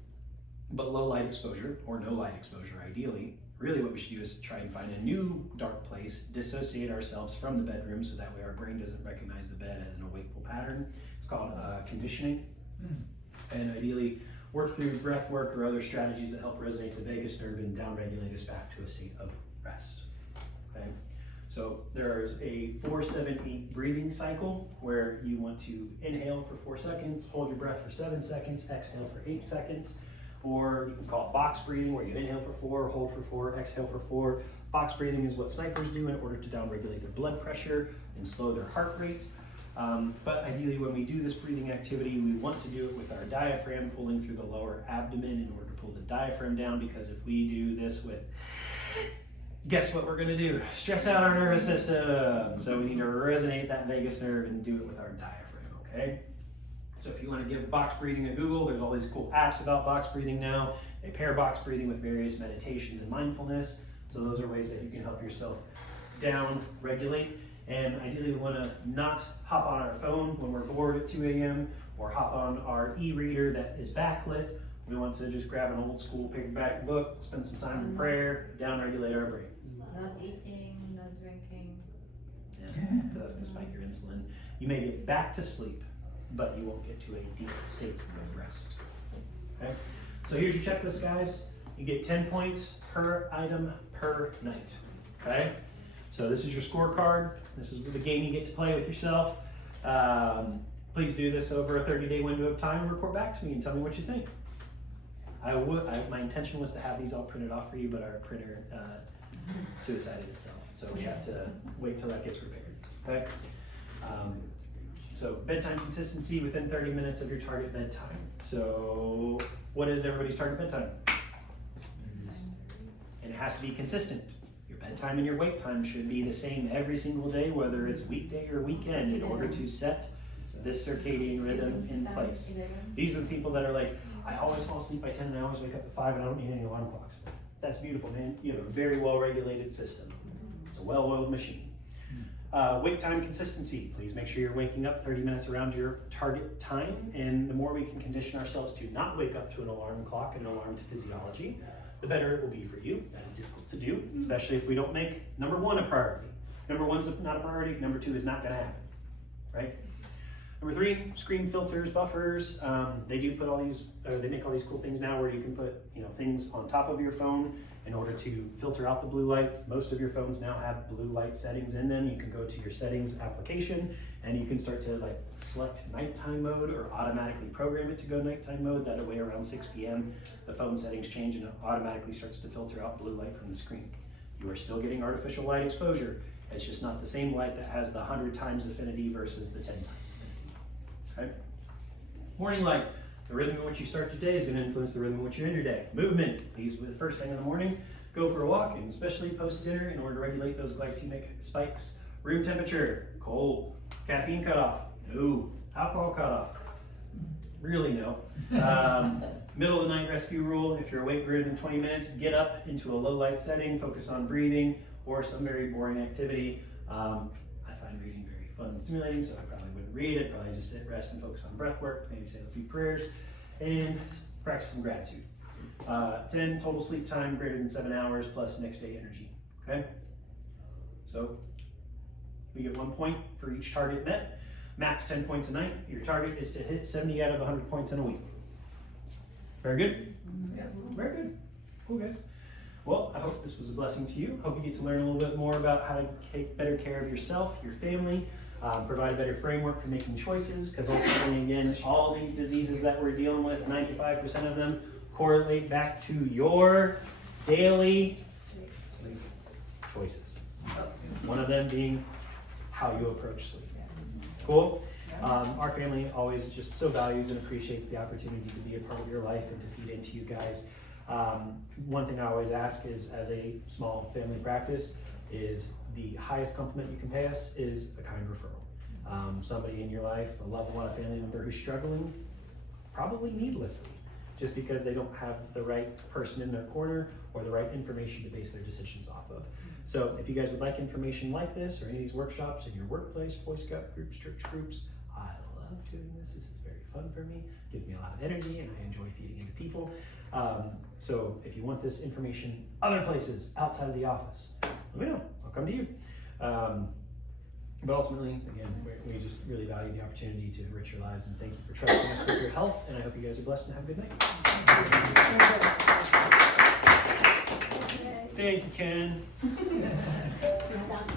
but low light exposure or no light exposure ideally. Really what we should do is try and find a new dark place, dissociate ourselves from the bedroom so that way our brain doesn't recognize the bed as an awakeful pattern. It's called conditioning. And ideally work through breath work or other strategies that help resonate the vagus nerve and downregulate us back to a state of rest. Okay? So there's a 4-7-8 breathing cycle where you want to inhale for 4 seconds, hold your breath for 7 seconds, exhale for 8 seconds. Or you can call it box breathing, where you inhale for 4, hold for 4, exhale for 4. Box breathing is what snipers do in order to downregulate their blood pressure and slow their heart rate. But ideally, when we do this breathing activity, we want to do it with our diaphragm pulling through the lower abdomen in order to pull the diaphragm down, because if we do this with, guess what we're gonna do? Stress out our nervous system. So we need to resonate that vagus nerve and do it with our diaphragm, okay? So if you wanna give box breathing a Google, there's all these cool apps about box breathing now. They pair box breathing with various meditations and mindfulness. So those are ways that you can help yourself down regulate. And ideally we wanna not hop on our phone when we're bored at 2 a.m. or hop on our e-reader that is backlit. We want to just grab an old school paperback book, spend some time in prayer, down regulate our brain. Not eating, not drinking. Yeah, because that's gonna spike your insulin. You may get back to sleep, but you won't get to a deep state of rest. Okay? So here's your checklist, guys. You get 10 points per item per night. Okay? So this is your scorecard. This is the game you get to play with yourself. Please do this over a 30-day window of time and report back to me and tell me what you think. My intention was to have these all printed off for you, but our printer suicided itself. So we have to wait till that gets repaired. Okay? So bedtime consistency within 30 minutes of your target bedtime. So what is everybody's target bedtime? And it has to be consistent. Your bedtime and your wake time should be the same every single day, whether it's weekday or weekend, in order to set this circadian rhythm in place. These are the people that are like, I always fall asleep by 10 and I always wake up at 5 and I don't need any alarm clocks. That's beautiful, man. You have a very well-regulated system. It's a well-oiled machine. Wake time consistency. Please make sure you're waking up 30 minutes around your target time. And the more we can condition ourselves to not wake up to an alarm clock and an alarm to physiology, the better it will be for you. That is difficult to do, especially if we don't make number one a priority. Number one's not a priority. Number two is not going to happen, right? Number three, screen filters, buffers. They do put all these, they make all these cool things now where you can put, things on top of your phone in order to filter out the blue light. Most of your phones now have blue light settings in them. You can go to your settings application and you can start to select nighttime mode or automatically program it to go nighttime mode. That way around 6 p.m. the phone settings change and it automatically starts to filter out blue light from the screen. You are still getting artificial light exposure. It's just not the same light that has the 100 times affinity versus the 10 times affinity. Okay? Morning light. The rhythm in which you start your day is going to influence the rhythm in which you end your day. Movement. Please, the first thing in the morning, go for a walk, and especially post-dinner in order to regulate those glycemic spikes. Room temperature, cold. Caffeine cutoff, no. Alcohol cutoff, really no. Middle of the night rescue rule, if you're awake greater than 20 minutes, get up into a low light setting, focus on breathing or some very boring activity. I find reading very fun and stimulating, so I probably wouldn't read it, probably just sit, rest, and focus on breath work, maybe say a few prayers, and practice some gratitude. 10, total sleep time greater than 7 hours plus next day energy, okay? So we get 1 point for each target met. Max 10 points a night. Your target is to hit 70 out of 100 points in a week. Very good? Very good. Cool, guys. Well, I hope this was a blessing to you. Hope you get to learn a little bit more about how to take better care of yourself, your family, provide a better framework for making choices, because ultimately, again, all these diseases that we're dealing with, 95% of them correlate back to your daily choices. One of them being how you approach sleep. Cool? Our family always just so values and appreciates the opportunity to be a part of your life and to feed into you guys. One thing I always ask is, as a small family practice, is the highest compliment you can pay us is a kind referral. Somebody in your life, a loved one, a family member who's struggling, probably needlessly, just because they don't have the right person in their corner or the right information to base their decisions off of. So if you guys would like information like this or any of these workshops in your workplace, Boy Scout groups, church groups, I love doing this. This is very fun for me, gives me a lot of energy, and I enjoy feeding into people. So if you want this information other places outside of the office, let me know. I'll come to you. But ultimately, again, we just really value the opportunity to enrich your lives, and thank you for trusting us with your health, and I hope you guys are blessed and have a good night. Thank you, Ken.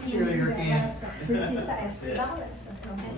Cheerleader Ken. can.